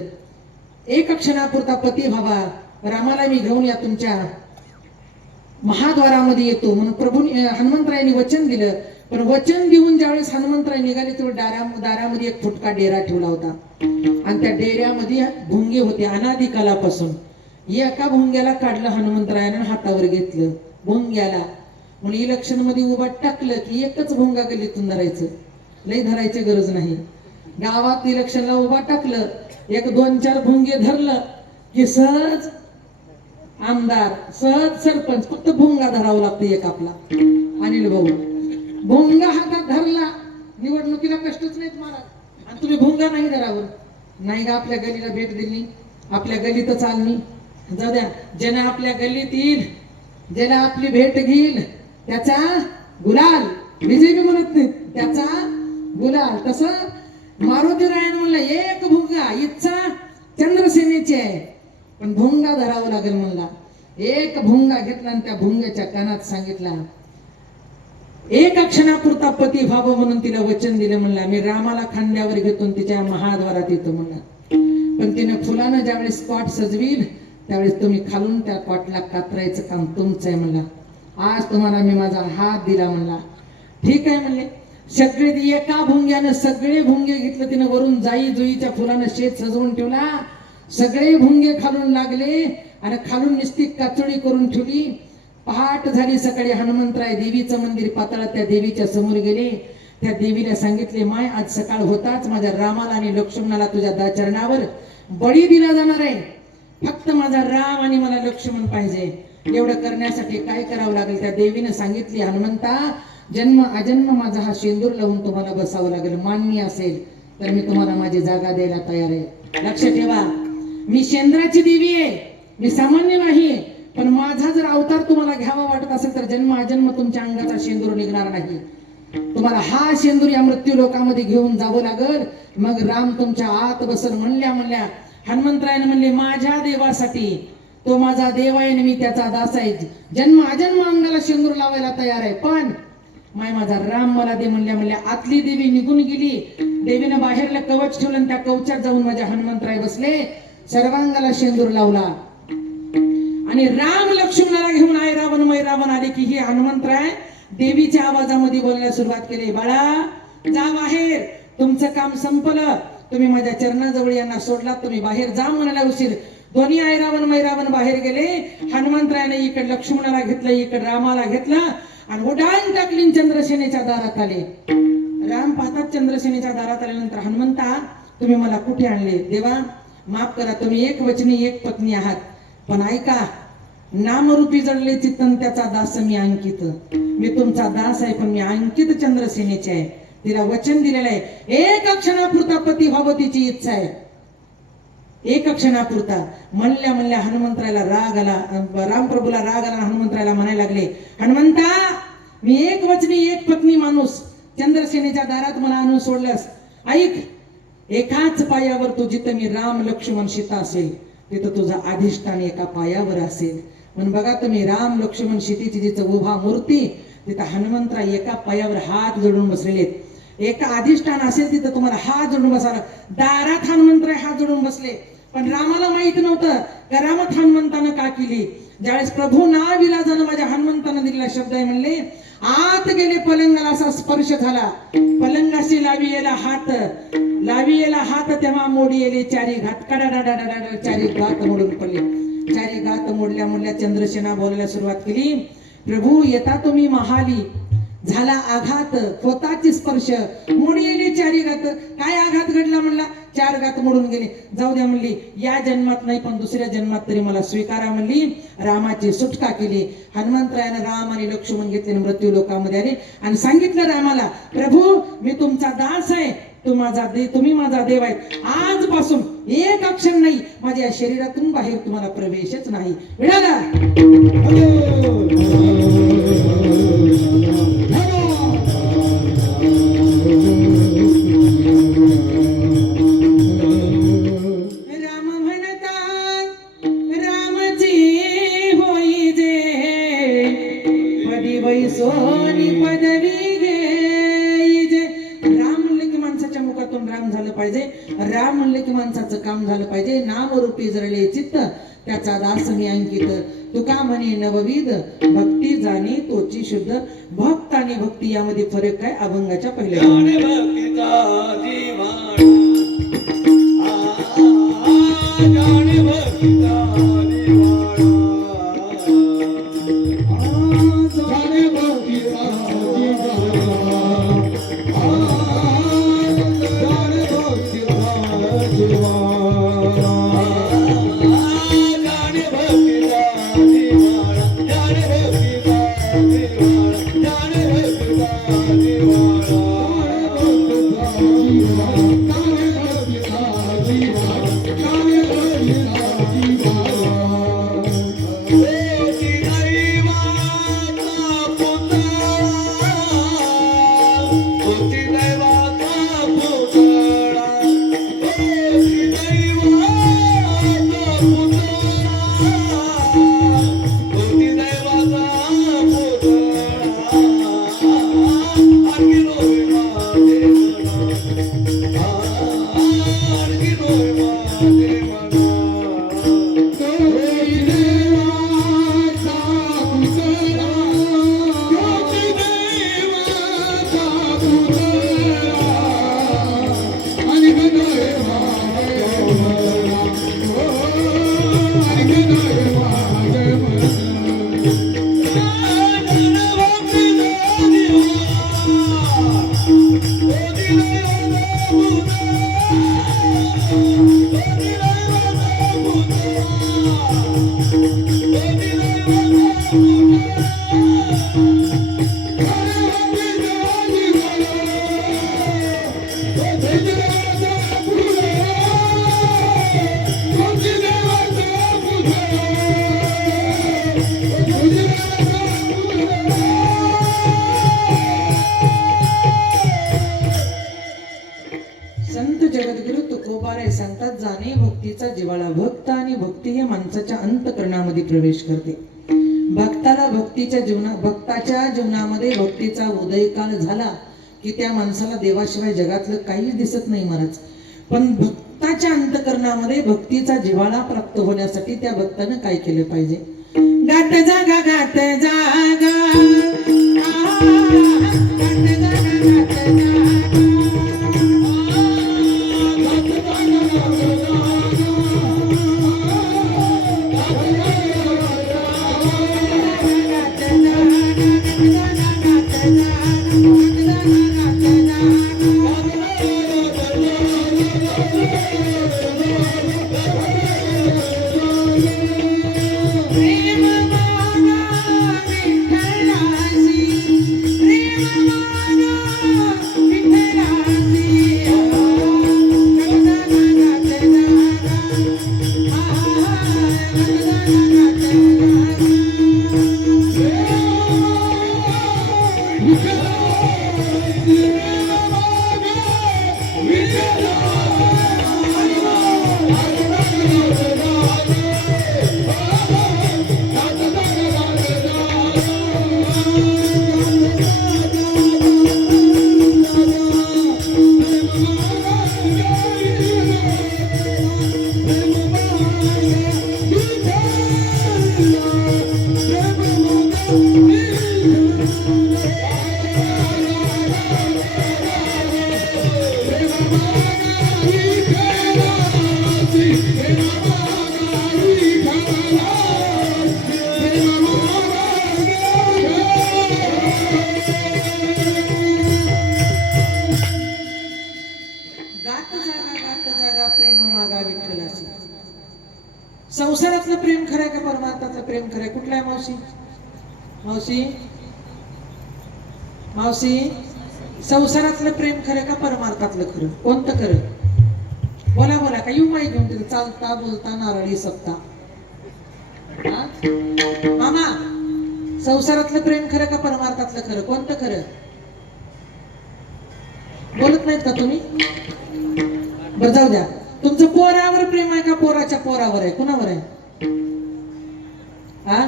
एक क्षणापुरता पती व्हावा, रामाला मी घेऊन या तुमच्या महाद्वारामध्ये येतो म्हणून प्रभू हनुमंतरायांनी वचन दिलं. पण वचन देऊन ज्यावेळेस हनुमंतराय निघाले तेव्हा दारामध्ये एक फुटका डेरा ठेवला होता आणि त्या डेऱ्यामध्ये भुंगे होते अनादिकालापासून. एका भुंग्याला काढलं हनुमंतरायानं, हातावर घेतलं भुंग्याला, म्हणून इलेक्शन मध्ये उभा टाकलं की एकच भुंगा गल्लीतून धरायचं, लई धरायची गरज नाही. गावात इलेक्शनला उभा टाकलं, एक 2-4 भुंगे धरलं की सहज आमदार, सहज सरपंच, फक्त भुंगा धरावा लागतो एक आपला. अनिल भाऊ भुंगा हातात धरला, निवडणुकीला कष्टच नाहीत महाराज, आणि तुम्ही भुंगा नाही धरावं. नाही का आपल्या गलीला भेट दिली, आपल्या गलीतच आली, जाऊ द्या, ज्याने आपल्या गल्लीत येईल ज्याला आपली भेट घेईल त्याचा गुलाल, विजय बी म्हणत नाही, त्याचा गुलाल. तसं मारुतीरायन म्हणलं एक भुंगा इच्छा चंद्रसेनेची आहे, पण भुंगा धरावं लागेल म्हणला. एक भुंगा घेतला आणि त्या भुंग्याच्या कानात सांगितला, एक क्षणापुरता पती व्हावं म्हणून तिला वचन दिलं म्हणला. मी रामाला खांद्यावर घेतो तिच्या महाद्वारात येतो म्हणला. पण तिने फुलानं ज्यावेळेस पाट सजवील त्यावेळेस तुम्ही खालून त्या पाटला कातरायचं काम तुमचं आहे म्हणला. आज तुम्हाला मी माझा हात दिला म्हणला. ठीक आहे म्हणले. सगळे एका भुंग्यानं सगळे भुंगे घेतलं तिने, वरून जाई जुईच्या फुलानं शेत सजवून ठेवला. सगळे भुंगे खालून लागले आणि खालून निस्ती काचोळी करून ठेवली. पहाट झाली. सकाळी हनुमंतराय देवीचं मंदिर पातळात त्या देवीच्या समोर गेले. त्या देवीला सांगितले, माय आज सकाळ होताच माझ्या रामाला आणि लक्ष्मणाला तुझ्या चरणावर बळी दिला जाणार आहे. फक्त माझा राम आणि मला लक्ष्मण पाहिजे. एवढं करण्यासाठी काय करावं लागेल? त्या देवीने सांगितली, हनुमंता जन्म अजन्म माझा हा शेंदूर लावून तुम्हाला बसावं लागेल. मान्य असेल तर मी तुम्हाला माझी जागा द्यायला तयार आहे. लक्ष ठेवा, मी शेंद्राची देवी आहे, मी सामान्य नाही. पण माझा जर अवतार तुम्हाला घ्यावा वाटत असेल तर जन्म अजन्म तुमच्या अंगाचा शेंदूर निघणार नाही. तुम्हाला हा शेंदूर या मृत्यू लोकामध्ये घेऊन जावं लागल. मग राम तुमच्या आत बसल. म्हणल्या हनुमंतरायने म्हणले, माझ्या देवासाठी, तो माझा देव आहे आणि मी त्याचा दास आहे. जन्म अजन्म अंगाला शेंदूर लावायला तयार आहे. पण माय माझा राम मला दे म्हणल्या आतली देवी निघून गेली. देवीनं बाहेरला कवच ठेवलं आणि त्या कवचात जाऊन माझ्या हनुमंतराय बसले. सर्वांगाला शेंदूर लावला आणि राम लक्ष्मणाला घेऊन ऐरावण मैरावण आले की ही हनुमंतराय देवीच्या आवाजामध्ये बोलायला सुरुवात केली. बाळा जा बाहेर, तुमचं काम संपलं. तुम्ही माझ्या चरणाजवळ यांना सोडलात, तुम्ही बाहेर जा म्हणायला उशीर. दोन्ही ऐरावण मैरावण बाहेर गेले. हनुमंतरायाने इकडे लक्ष्मणाला घेतलं, इकडे रामाला घेतला आणि उडान टाकली चंद्रसेनेच्या दारात आले. राम पाहतात चंद्रसेनेच्या दारात आल्यानंतर, हनुमंता तुम्ही मला कुठे आणले? देवा माफ करा, तुम्ही एक वचनी एक पत्नी आहात, पण ऐका, नामरूपी जडले चित्तन त्याचा दास मी अंकित. मी तुमचा दास आहे पण मी अंकित चंद्रसेनेचे आहे. तिला वचन दिलेलं आहे, एक क्षणापुरता पती व्हावं तिची इच्छा आहे. एक क्षणापुरता. म्हणल्या हनुमंतरायला राग आला. रामप्रभूला राग आला. हनुमंतरायला म्हणायला लागले, हनुमंता मी एक वचनी एक पत्नी माणूस चंद्रसेनेच्या दारात मला आणून सोडल्यास ऐक, एकाच पायावर तू जिथं मी राम लक्ष्मण सीता असेल तिथं तुझा अधिष्ठान एका पायावर असेल. म्हणून बघा तुम्ही, राम लक्ष्मण सीतेची जिथं उभा मूर्ती तिथं हनुमंतराय एका पायावर हात जोडून बसलेले. एका अधिष्ठान असेल तिथं तुम्हाला हात जोडून बसायला. दारात हनुमंतराय हात जोडून बसले. पण रामाला माहित नव्हतं करामत हनुमंतानं का केली. ज्यावेळेस प्रभू नाव इलाजानं माझ्या हनुमंतानं दिलेला शब्द आहे. म्हणले आत गेले पलंगाला असा स्पर्श झाला. पलंगाशी लावी येला हात तेव्हा मोडी येले चारी घात. कडा चारी घात मोडून पडले. चारी घात मोडल्या चंद्रसेना बोलायला सुरुवात केली. प्रभू येता तुम्ही महाली, झाला आघात, होताची स्पर्श, मोडी येले चारी घात. काय आघात घडला म्हणला? चार घात मोडून गेले. जाऊ द्या म्हणली, या जन्मात नाही पण दुसऱ्या जन्मात तरी मला स्वीकारा म्हणली. रामाची सुटका केली. हनुमंतरायाने राम आणि लक्ष्मण घेतले, मृत्यू लोकामध्ये आले आणि सांगितलं रामाला, प्रभू मी तुमचा दास आहे, तुम्ही माझा देव आहे. आजपासून एक अक्षर नाही माझ्या शरीरातून बाहेर तुम्हाला प्रवेशच नाही. मिळाला सोनी पदवी घे जे. राम म्हणले की माणसाच्या मुखातून राम झालं पाहिजे. राम म्हणले की माणसाचं काम झालं पाहिजे. नामरूपी जरले चित्त त्याचा दास मी अंकित. तुका म्हणे नवविध भक्ती जाणी तोची शुद्ध. भक्त आणि भक्ती यामध्ये फरक काय? अभंगाच्या पहिल्या Hey, संत जगद्गुरु तुकोबाराय सांगतात, जाणे भक्तीचा जिव्हाळा. भक्त आणि भक्ती हे माणसाच्या अंतःकरणामध्ये प्रवेश करते. भक्ताच्या जीवनामध्ये भक्तीचा उदयकाल झाला की त्या माणसाला देवाशिवाय जगातलं काहीच दिसत नाही महाराज. पण भक्ताच्या अंतःकरणामध्ये भक्तीचा जिव्हाळा प्राप्त होण्यासाठी त्या भक्तानं काय केलं पाहिजे? गात जागा गात जागा, गात जागा गात जागा. संसारातलं प्रेम खरं का परमार्थातलं प्रेम खरं? कुठलं आहे मावशी? मावशी मावशी संसारातलं प्रेम खरं का परमार्थातलं खरं? कोणतं खरं? बोला बोला. का येऊ माहिती घेऊन तिथं चालता बोलता नारळी सपता. मामा, संसारातलं प्रेम खरं का परमार्थातलं खरं? कोणतं खरं? बोलत नाहीत का तुम्ही? बरं जाऊ द्या. तुमचं पोरावर प्रेम आहे का पोराच्या पोरावर आहे? कुणावर आहे? हा,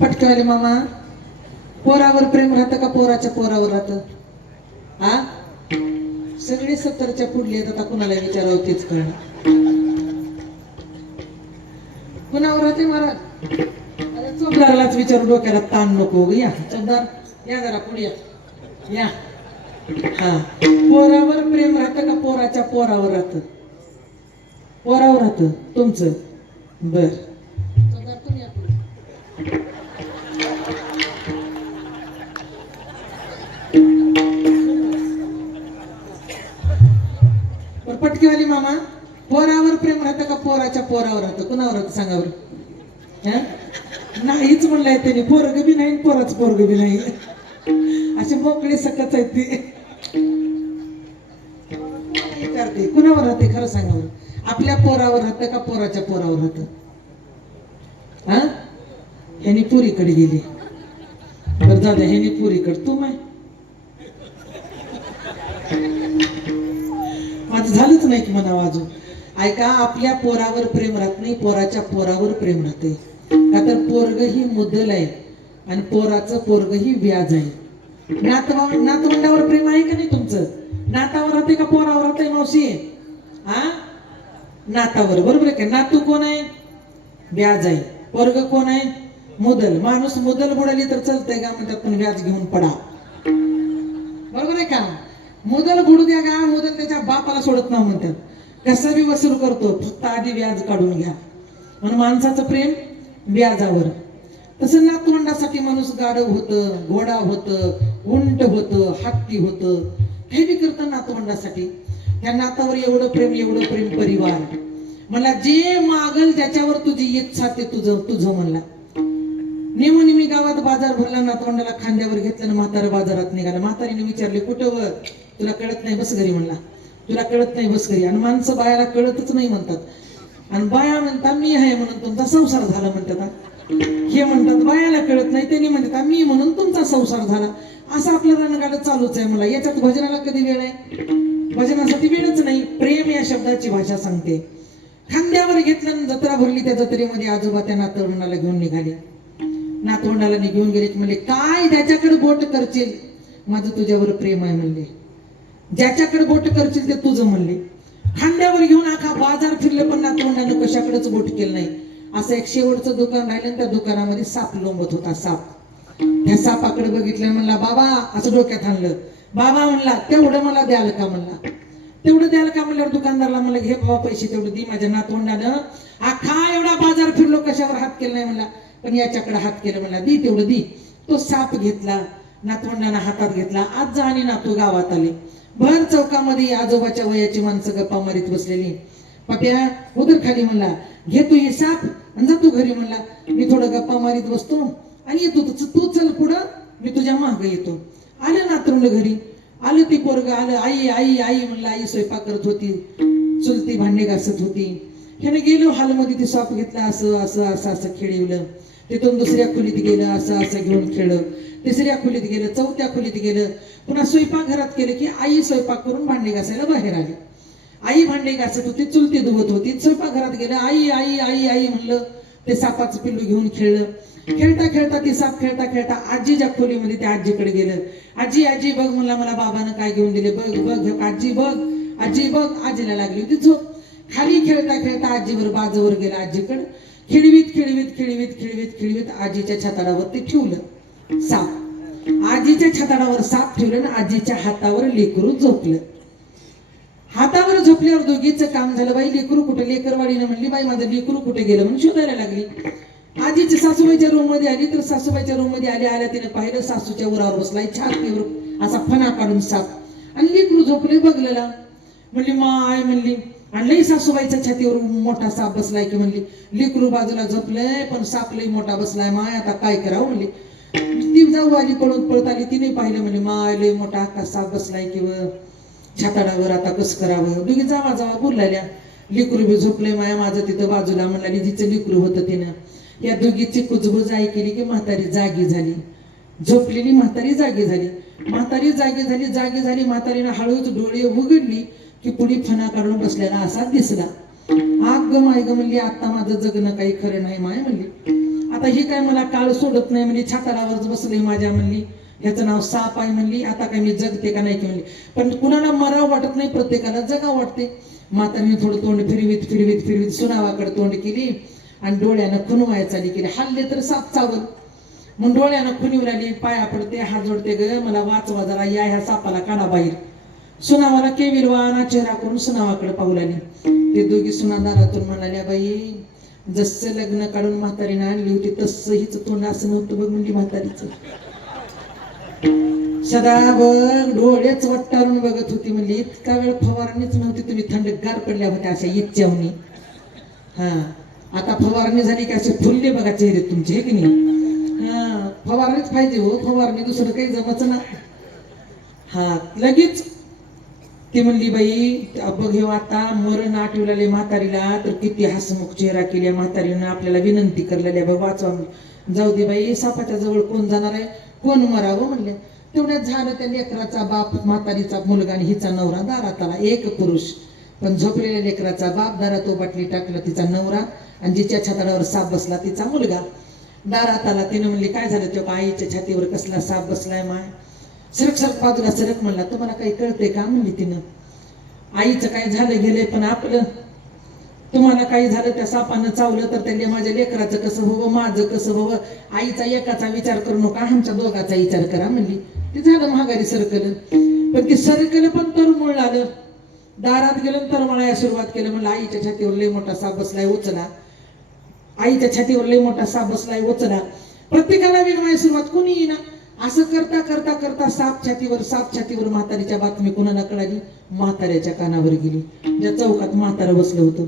पटकवले मामा, पोरावर प्रेम राहतं का पोराच्या पोरावर राहतं? हा, सगळे 70च्या पुढले आहेत. आता कुणाला विचारावं तेच कळणार. कुणावर राहते महाराज? अरे चोपदारालाच विचारू, डोक्याला ताण नको. या चोपदार, या जरा पुढे या. हा, पोरावर प्रेम राहतं का पोराच्या पोरावर राहतं? पोरावर राहतं तुमचं. बर, चोपदार तुम्ही या पुढे. पटकेवाली मामा, पोरावर प्रेम राहतं का पोराच्या पोरावर राहतं? कुणावर राहतं सांगा बरं? नाहीच म्हणलंय त्यांनी. पोरग बी नाही, पोराच पोरग बी नाही. असे मोकळे सकच आहेत ते. विचारते कुणावर राहते खरं सांगा बरं? आपल्या पोरावर राहतं का पोराच्या पोरावर राहतं? हा, ह्यानी पुरीकडे गेली. बरं जाऊ द्या, ह्यानी पुरीकडे. तू माय माझं झालंच नाही की म्हणावं अजून. ऐका, आपल्या पोरावर प्रेम राहत नाही, पोराच्या पोरावर प्रेम राहते. का तर पोरग ही मुद्दल आहे आणि पोराचं पोरग ही व्याज आहे. नातवंडावर प्रेम आहे का नाही तुमचं? नातावर नातावर, बरोबर आहे का? नातू कोण आहे? व्याज आहे. वर्ग कोण आहे? मुदल. माणूस मुदल बुडाली तर चालतंय का म्हणतात, पण व्याज घेऊन पडा, बरोबर आहे का? मुदल बुडू द्या का, मुदल त्याच्या बापाला सोडत नाही म्हणतात. कसं बी वसूल करतो, फक्त आधी व्याज काढून घ्या. म्हणून माणसाचं प्रेम व्याजावर. तसं नातवंडासाठी माणूस गाढव होतं, घोडा होतं, उंट होतं, हत्ती होतं, हे बी करतं नातवंडासाठी. त्या नातावर एवढं प्रेम परिवार. मला जे मागल त्याच्यावर तुझी इच्छा ते तुझं म्हणला. नेमोनी गावात बाजार भरला, नातवंडाला खांद्यावर घेतलं आणि म्हातारा बाजारात निघाला. म्हातारीने विचारले, कुठं वर? तुला कळत नाही, बस घरी म्हणला. तुला कळत नाही, बस घरी. आणि माणसं बायाला कळतच नाही म्हणतात, आणि बाया म्हणतात मी आहे म्हणून तुमचा संसार झाला म्हणतात. हे म्हणतात बायाला कळत नाही, त्यांनी म्हणतात मी म्हणून तुमचा संसार झाला. असं आपलं रणगाडं चालूच आहे. मला याच्यात भजनाला कधी वेळ आहे? भजनासाठी वेळच नाही. प्रेम या शब्दाची भाषा सांगते. खांद्यावर घेतलं, जत्रा भरली. त्या जत्रेमध्ये आजोबा त्या नातवंडाला घेऊन निघाले. नातवंडाला घेऊन गेले. म्हणले, काय त्याच्याकडे बोट करशील? माझं तुझ्यावर प्रेम आहे म्हणले. ज्याच्याकडे बोट करशील ते तुझं म्हणले. खांद्यावर घेऊन आखा बाजार फिरले, पण नातवंडानं कशाकडेच बोट केलं नाही. असं एक शेवटचं दुकान राहिलं, त्या दुकानामध्ये साप लोंबत होता. साप. त्या सापाकडे बघितलं, म्हणला बाबा, असं डोक्यात आणलं. बाबा म्हणला, तेवढं मला द्याल का म्हणला. तेवढं द्याल का म्हणल्यावर दुकानदारला म्हणलं, घे बाबा पैसे तेवढं दी. माझ्या नातवंडानं आखा एवढा बाजार फिरलो, कशावर हात केला नाही म्हणला, पण याच्याकडे हात केलं म्हणला, दी तेवढं दी. तो साप घेतला, नातवंडानं हातात घेतला. आजा आणि नातू गावात आले. भर चौकामध्ये आजोबाच्या वयाची माणसं गप्पा मारीत बसलेली. पप्या उदर खाली म्हणला, घे तू हे साप आणि जा तू घरी म्हणला. मी थोडं गप्पा मारीत बसतो आणि येतो, तू चल पुढं, मी तुझ्या मागं येतो. आलं नातवंड घरी. आलं ती पोरगं आलं. आई आई आई म्हणलं. आई स्वयंपाक करत होती, चुलती भांडे घासत होती. ह्याने गेलो हॉलमध्ये, ते साप घेतला, असं असं असं असं खेळवलं. तिथून दुसऱ्या खोलीत गेलं, असं असं घेऊन खेळलं. तिसऱ्या खोलीत गेलं, चौथ्या खोलीत गेलं. पुन्हा स्वयंपाक घरात केलं की आई स्वयंपाक करून भांडे घासायला बाहेर आली. आई भांडे घासत होती, चुलती धुवत होती. स्वयंपाक घरात गेलं, आई आई आई आई म्हणलं. ते सापाचं पिल्लू घेऊन खेळलं. खेळता खेळता ती साप खेळता खेळता आजीच्या खोलीमध्ये त्या आजीकडे गेलं. आजी आजी बघ म्हणला, मला बाबानं काय घेऊन दिले, बघ बघ आजी बघ, आजी बघ. आजीला लागली होती झोप. खाली खेळता खेळता आजीवर बाजूवर गेला. आजीकडे खेळवीत खेळवीत खेळवीत खेळवीत खेळवीत आजीच्या छताडावर ते ठेवलं साप. आजीच्या छताडावर साप ठेवलं आणि आजीच्या हातावर लेकरू झोपलं. हातावर झोपल्यावर दोघीचं काम झालं. बाई लेकरू कुठे? लेकरवाडीनं म्हणली, बाई माझं लेकरू कुठे गेलं म्हणून शोधायला लागली. आजीची सासूबाईच्या रूम मध्ये आली, तर सासूबाईच्या रूम मध्ये आल्या तिने पाहिलं, सासूच्या उरावर बसलाय, छातीवर असा फणा काढून साप, आणि लेकरू झोपले बघलेला. म्हणली माय म्हणली, आणि लई सासूबाईच्या छातीवर मोठा साप बसलाय की म्हणली. लेकरू बाजूला झोपलंय, पण साप लई मोठा बसलाय. माय आता काय करावं म्हणली. ती जाऊ आली, पळत आली. तिने पाहिलं, म्हणली माय लई मोठा अख्खा साप बसलाय की छाताडावर, आता कसं करावं. दोघी जावा जावा बोललाल्या. लेकरू बी झोपलंय माया माझं तिथं बाजूला म्हणला. जिचं लेकरू होतं तिनं या दोघीची कुजबुज ऐकली की म्हातारी जागी झाली. झोपलेली म्हातारी जागी झाली. म्हातारी जागी झाली. म्हातारीनं हळूच डोळे उघडली की पुढे फणा काढून बसलेला असा दिसला. आग माय ग म्हणली, आता माझं जगणं काही खरं नाही माय म्हणली. आता ही काय मला काळ सोडत नाही म्हणली. छाताडावरच बसले माझ्या म्हणली. ह्याचं नाव साप आहे म्हणली. आता काय मी जगते का नाही की म्हणली. पण कुणाला मराव वाटत नाही, प्रत्येकाला जगाव वाटते. म्हातारीने थोडं तोंड फिरवीत सुनावाकडे तोंड केली आणि डोळ्यानं खुनवाय चाली केली. हल्ले तर साप चावल मग डोळ्यानं खुनीवर आली. पाया पडते, हात जोडते, ग मला वाचवा जरा, या ह्या सापाला काढा बाहेर. सुनावाला केविरवाना चेहरा करून सुनावाकडे पाहू लागली. ते दोघी सुना दारातून म्हणाल्या, बाई जसं लग्न काढून म्हातारीनं आणली होती तसं हिच तोंड असं नव्हतं बघ म्हणली. म्हातारीचं सदा बघ डोळेच वट्टारून बघत होती म्हणली. इतका वेळ फवारणीच नव्हती, तुम्ही थंडगार पडल्या होत्या अशा इच्छावनी. हा आता फवारणी झाली की असे फुलले बघा चेहरे तुमचे, हे की नाही. हा फवारणीच पाहिजे हो, फवारणी दुसरं काही जमच ना. हा लगेच ती म्हणली, बाई बघ हे आता मरण आठवलेले म्हातारीला तर किती हसमुख चेहरा केल्या म्हातारीनं. आपल्याला विनंती करलेल्या, बघ वाचवा. जाऊ दे बाई, सापाच्या जवळ कोण जाणार आहे, कोण मरावं म्हणले. तेवढ्यात झालं. त्या लेकराचा बाप, म्हातारीचा मुलगा आणि हिचा नवरा दारात आला. एक पुरुष, पण झोपलेल्या लेकराचा बाप दारात बाटली टाकला तिचा नवरा, आणि जिच्या छाताडावर साप बसला तिचा मुलगा. दारात आला. तिनं म्हणली, काय झालं? तेव्हा आईच्या छातीवर कसला साप बसलाय माय. सरक बाजूला सरक म्हणला. तुम्हाला काही कळते का म्हणली तिनं. आईचं काय झालं गेलंय, पण आपलं तुम्हाला काही झालं त्या सापानं चावलं तर त्याला माझ्या लेकराचं कसं व्हावं, माझं कसं व्हावं, आईचा एकाचा विचार करू नका, आमच्या दोघाचा विचार करा म्हणली. ते झालं महागारी सरकलं. पण ते सरकलं पण तरुमूळ आलं. दारात गेलं तरुमळायला सुरुवात केलं. म्हणलं आईच्या छातीवर लय मोठा साप बसलाय, उचला. आईच्या छातीवर लय मोठा साप बसलाय, उचला. प्रत्येकाला विनवाय सुरुवात, कोणी येईना. असं करता करता करता साप छातीवर म्हातारीच्या बातमी कोणाला कळाली? म्हाताऱ्याच्या कानावर गेली. ज्या चौकात म्हातारं बसलं होतं,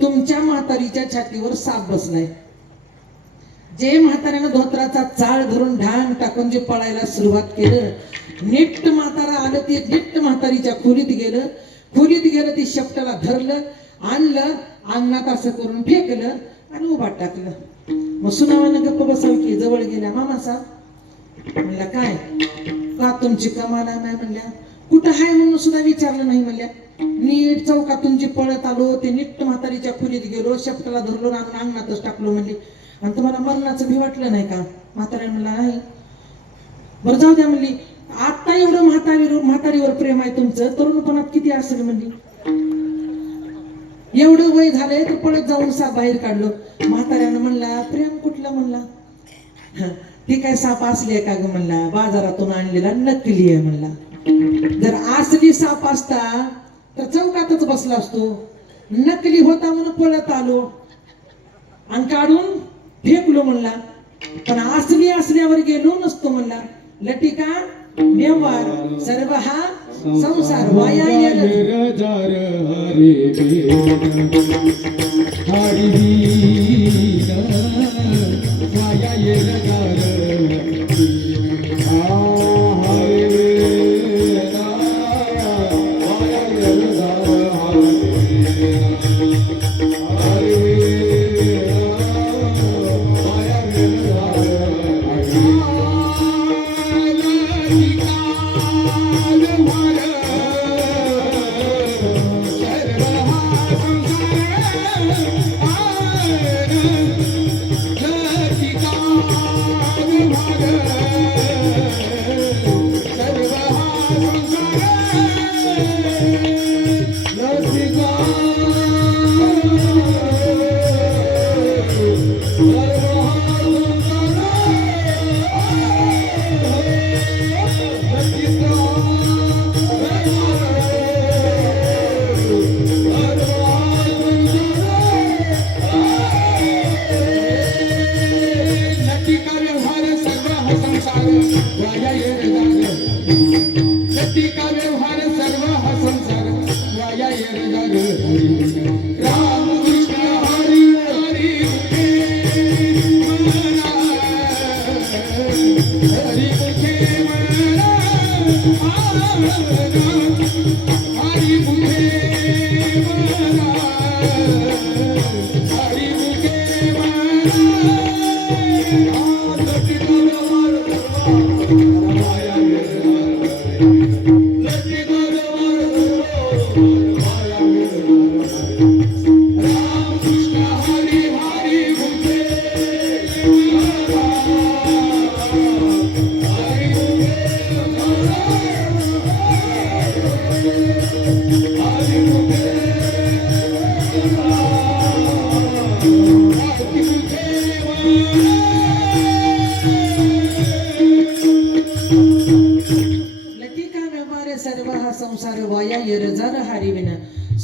तुमच्या म्हातारीच्या छातीवर साप बसलाय. जे म्हाताऱ्यानं धोत्राचा चाळ धरून ढांग टाकून जे पळायला सुरुवात केलं, नीट म्हातारा आलं. ते नीट म्हातारीच्या खोलीत गेलं. ती शेपटाला धरलं, आणलं, अंगणात असं करून फेकलं आणि उभा टाकलं. मग सुनावानं गप्प बसाव की जवळ गेल्या. मामा साहेब म्हणल्या, काय का तुमची कमाल नाही म्हणल्या. कुठं हाय म्हणून सुद्धा विचारलं नाही म्हणल्या. नीट चौकातून जी पळत आलो, ते नीट म्हातारीच्या खोलीत गेलो, शेपटाला धरलो, अंगणातच टाकलो म्हणली. आणि तुम्हाला मरणाचं भी वाटलं नाही का? म्हाताऱ्या म्हणला, नाही. बरं जाऊ द्या म्हणली. आता एवढं म्हातारीवर प्रेम आहे तुमचं, तरुणपणात किती असेल म्हणली. एवढं वय झालंय तर पळत जाऊन साप बाहेर काढलो. म्हाताऱ्यानं म्हणला, प्रेम कुठलं म्हणला. ती काय साप असली का ग म्हणला, बाजारातून आणलेला नकली आहे म्हणला. जर असली साप असता तर चौकातच बसला असतो. नकली होता म्हणून पळत आलो आणि काढून फेकलो म्हणला. पण असली असल्यावर गेलो नसतो म्हणला. लटिका व्यवहार सर्व हा संसार वाया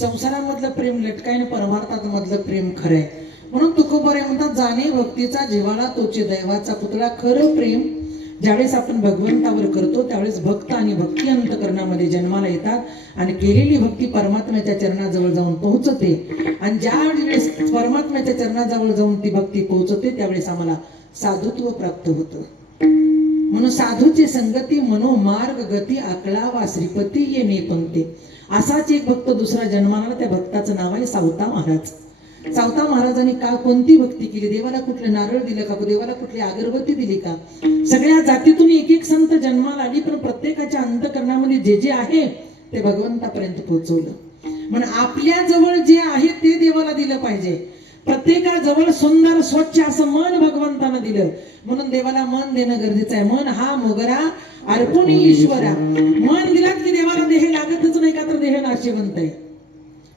संसारामधलं प्रेम लटकायन परमार्थात मधलं प्रेम खरंय. म्हणून तुकोबरे म्हणतात, जाणे भक्तीचा जिव्हाळा तोचे दैवाचा पुतळा. खरं प्रेम ज्यावेळेस आपण भगवंतावर करतो त्यावेळेस भक्त आणि भक्ती अंतकरणामध्ये जन्माला येतात आणि केलेली भक्ती परमात्म्याच्या चरणाजवळ जाऊन पोहोचते. आणि ज्या वेळेस परमात्म्याच्या चरणाजवळ जाऊन ती भक्ती पोहोचते त्यावेळेस आम्हाला साधुत्व प्राप्त होतं. म्हणून साधूचे संगती मनोमार्ग गती आकळावा श्रीपती ये नेपंते. असाच एक भक्त दुसरा जन्माला, त्या भक्ताचं नाव आहे सावता महाराज. सावता महाराजांनी का कोणती भक्ती केली? देवाला कुठलं नारळ दिलं का? देवाला कुठली अगरबत्ती दिली का? सगळ्या जातीतून एक एक संत जन्माला आली, पण प्रत्येकाच्या अंतकरणामध्ये जे जे आहे ते भगवंतापर्यंत पोहोचवलं. म्हणून आपल्या जवळ जे आहे ते देवाला दिलं पाहिजे. प्रत्येकाजवळ सुंदर स्वच्छ असं मन भगवंतानं दिलं, म्हणून देवाला मन देणं गरजेचं आहे. मन हा मोगरा अर्पुणी ईश्वरा. मन दिलात की देवाला देह लागतच नाही का, तर देह नाशिवंत आहे.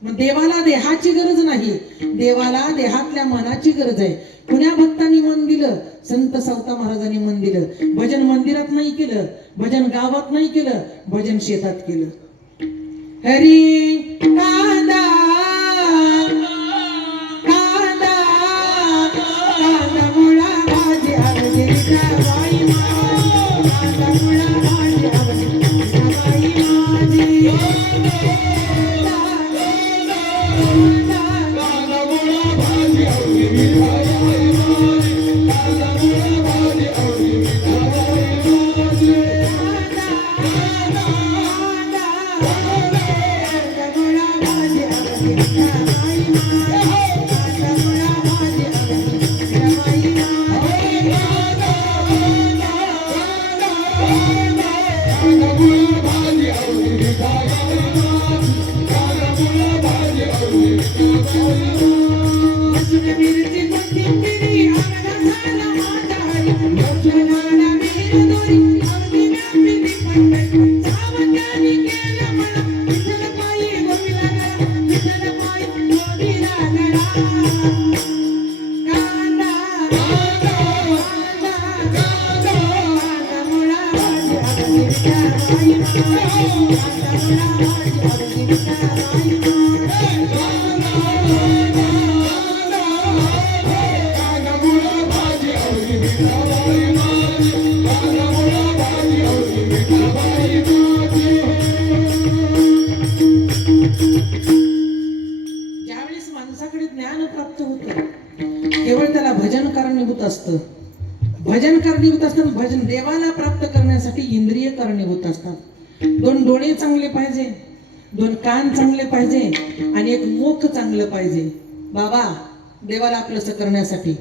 मग देवाला देहाची गरज नाही, देवाला देहातल्या मनाची गरज आहे. कुण्या भक्तांनी मन दिलं? संत सावता महाराजांनी मन दिलं. भजन मंदिरात नाही केलं, भजन गावात नाही केलं, भजन शेतात केलं. हरी कांदा कांदा कांदा मुळा भाजी आवडीचा बाई कांदा मुळा भाजी आवडीचा बाई माझी ज्यावेळेस माणसाकडे ज्ञान प्राप्त होतं केवळ त्याला भजन कारणीभूत असतं. भजन कारणीभूत असतं. भजन देवाला प्राप्त करण्यासाठी इंद्रिय कारणीभूत असतात. 2 डोळे चांगले पाहिजे, 2 कान चांगले पाहिजे आणि 1 मुख चांगलं पाहिजे. बाबा देवाला आपलंसं करण्यासाठी,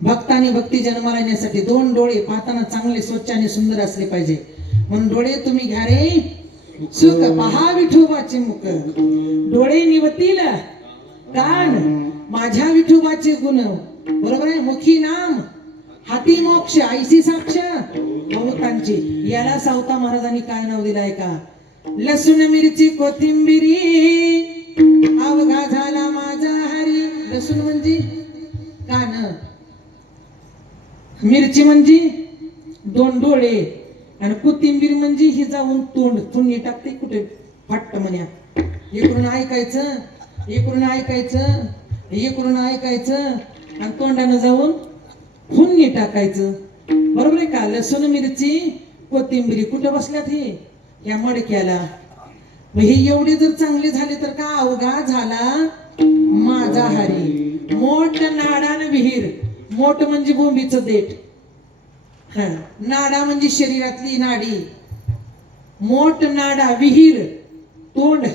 भक्त आणि भक्ती जन्माला येण्यासाठी 2 डोळे पाहताना चांगले स्वच्छ आणि सुंदर असले पाहिजे. म्हणून डोळे तुम्ही घ्या रे सुख पहा विठोबाचे मुख, डोळे निवतील कान माझ्या विठोबाचे गुण. बरोबर आहे. मुखी नाम हाती मोक्ष ऐशी साक्ष बहुतांची. याला सावता महाराजांनी काय नाव दिलं आहे का? लसूण मिरची कोथिंबिरी अवघा झाला माझा हरी. लसूण म्हणजे कान, मिरची म्हणजे 2 डोळे आणि कोथिंबीर म्हणजे ही जाऊन तोंड फुंनी टाकते कुठे फाट्ट म्हण्या. इकडून ऐकायचं, इकडून ऐकायचं, इकडून ऐकायचं आणि तोंडानं जाऊन फुंनी टाकायचं. बरोबर आहे का? लसूण मिरची कोथिंबीर कुठं बसल्यात हे? या मडक्याला. हे एवढे जर चांगले झाले तर का अवघा झाला माझा हरी. मोठ नाडान विहीर. मोठ म्हणजे बोंबीचं देठ, नाडा म्हणजे शरीरातली नाडी. मोठ नाडा विहीर तोंड.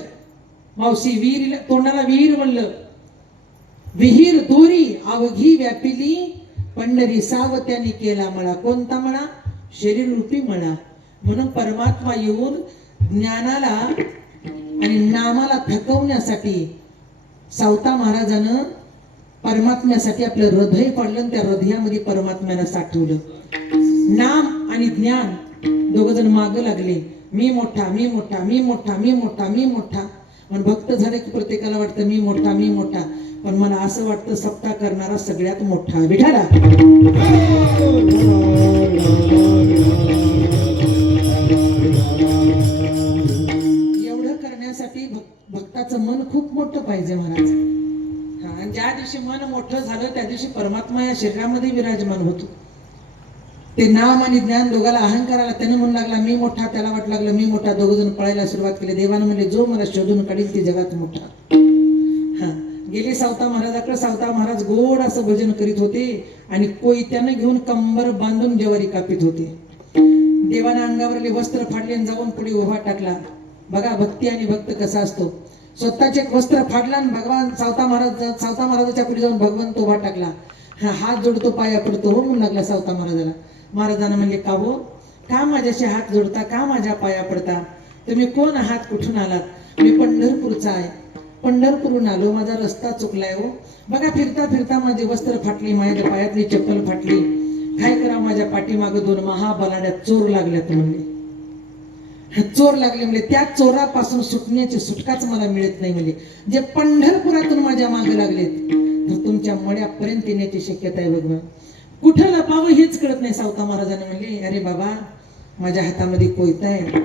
मावशी विहीर तोंडाला विहीर म्हणलं. विहीर दोरी अवघी व्यापिली पंढरी सावत्याने केला मळा. कोणता मळा? शरीर रूपी मळा. म्हणून परमात्मा येऊन ज्ञानाला आणि नामाला थकवण्यासाठी सावता महाराजानं परमात्म्यासाठी आपलं हृदय पडलं. त्या हृदयामध्ये परमात्म्याला साठवलं. नाम आणि ज्ञान दोघजण माग लागले. मी मोठा, मी मोठा, मी मोठा, मी मोठा, मी मोठा. पण भक्त झाले की प्रत्येकाला वाटतं मी मोठा, मी मोठा. पण मला असं वाटतं सप्ताह करणारा सगळ्यात मोठा विठाला. एवढं करण्यासाठी भक्ताचं मन खूप मोठं पाहिजे महाराज. आणि ज्या दिवशी मन मोठं झालं त्या दिवशी परमात्मा या शरीरामध्ये विराजमान होतो. ते नाम आणि ज्ञान दोघाला अहंकाराला. त्याने म्हणू लागला मी मोठा, त्याला वाट लागलं मी मोठा. दोघजण पळायला सुरुवात केली. देवानं म्हणजे जो मला शोधून काढील ते जगात मोठा. गेले सावता महाराजाकडे. सावता महाराज गोड असं भजन करीत होते आणि कोयत्यानं घेऊन कंबर बांधून ज्वारी कापीत होते. देवानं अंगावरले वस्त्र फाडले आणि जाऊन पुढे उभा टाकला. बघा भक्ती आणि भक्त कसा असतो. स्वतःचे वस्त्र फाडला आणि भगवान सावता महाराजाच्या पुढे जाऊन भगवंत उभा टाकला. हात जोडतो, पाया पडतो. हो म्हणू लागला सावता महाराजाला. महाराजांना म्हणले का हो, का माझ्याशी हात जोडता, का माझ्या पाया पडता? तुम्ही कोण आहात, कुठून आलात? मी पंढरपूरचा आहे. पंढरपूरहून आलो, माझा रस्ता चुकलाय हो. बघा फिरता फिरता माझे वस्त्र फाटली, माझ्या पायातली चप्पल फाटली. काय करा, माझ्या पाठीमागे 2 महाबलाड्यात चोर लागल्यात म्हणले. चोर लागले म्हणजे त्या चोरापासून सुटण्याची सुटकाच मला मिळत नाही म्हणजे जे पंढरपुरातून माझ्या मागे लागलेत तर तुमच्या मड्यापर्यंत येण्याची शक्यता आहे बघ. कुठं लपावं हेच कळत नाही. सावता महाराजांनी म्हणले, अरे बाबा माझ्या हातामध्ये कोयता आहे,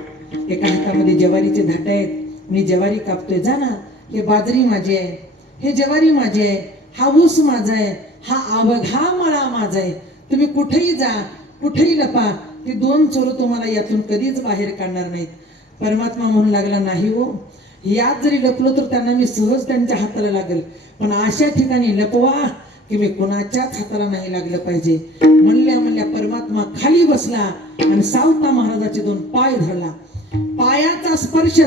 एका हातामध्ये ज्वारीचे धाट आहेत, मी ज्वारी कापतोय, जा ना. हे बाजरी माझी आहे, हे ज्वारी माझी आहे, हा ऊस माझा आहे, हा अवघा मळा माझा आहे. तुम्ही कुठेही जा, कुठेही लपा, ते दोन चोर तुम्हाला यातून कधीच बाहेर काढणार नाहीत. परमात्मा म्हणून लागला, नाही हो, यात जरी लपलो तर त्यांना मी सहज त्यांच्या हाताला लागेल, पण अशा ठिकाणी लपवा की मी कोणाच्याच हाताला नाही लागलं पाहिजे. म्हणल्या परमात्मा खाली बसला आणि सावता महाराजाचे दोन पाय धरला. पायाचा स्पर्श,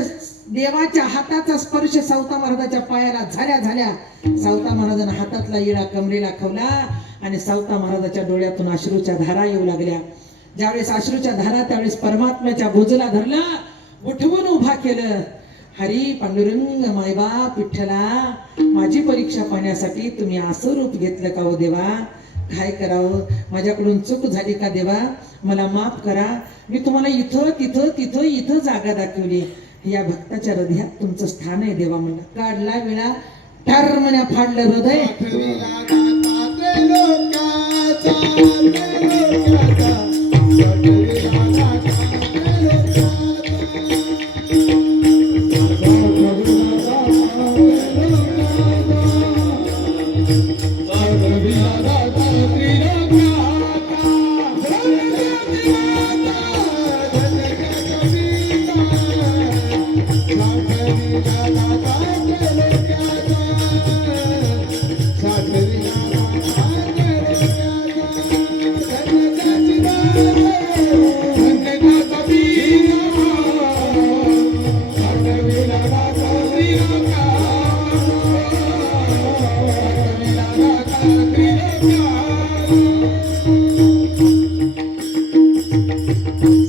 देवाच्या हाताचा स्पर्श सावता महाराजाच्या पायाला झाल्या सावता महाराजांना हातातला इळा कमरेला खवला आणि सावता महाराजाच्या डोळ्यातून अश्रूच्या धारा येऊ लागल्या. ज्यावेळेस अश्रूच्या धारा, त्यावेळेस परमात्म्याच्या भुजला धरला, उठवून उभा केलं. हरी पांडुरंग मायबाप विठ्ठला, माझी परीक्षा पाहण्यासाठी तुम्ही असं रूप घेतलं का हो देवा? काय करावं, माझ्याकडून चूक झाली का देवा? मला माफ करा. मी तुम्हाला इथं जागा दाखवली. या भक्ताच्या हृदयात तुमचं स्थान आहे देवा. म्हणलं काढला वेळा ठार मन्या फाडलं हृदय.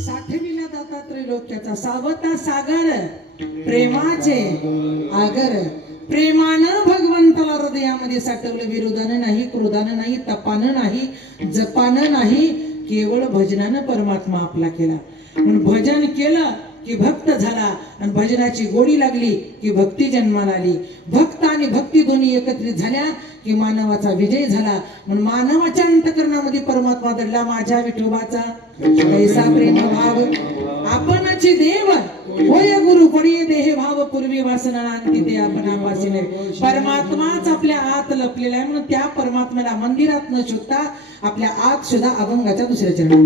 साठविला दाता त्रैलोक्याचा सावता सागर, प्रेमाचे आगर. प्रेमानं भगवंताला हृदयामध्ये साठवलं. विरोधानं नाही, क्रोधानं नाही, तपानं नाही, जपानं नाही, केवळ भजनानं परमात्मा आपला केला. म्हणून भजन केलं की भक्त झाला आणि भजनाची गोडी लागली की भक्ती जन्माला आली. भक्त आणि भक्ती दोन्ही एकत्रित झाल्या की मानवाचा विजय झाला. म्हणून मानवाच्या अंतकरणामध्ये परमात्मा दडला. माझ्या विठोबाचा कैसा प्रेम भाव, आपणची देव होय गुरु पडिये देह भाव, पूर्वी वासना अंती ते आपण आपासीने. परमात्माच आपल्या आत लपलेला आहे. म्हणून त्या परमात्म्याला मंदिरात न शोधता आपल्या आत सुद्धा अभंगाच्या दुसऱ्या चरणात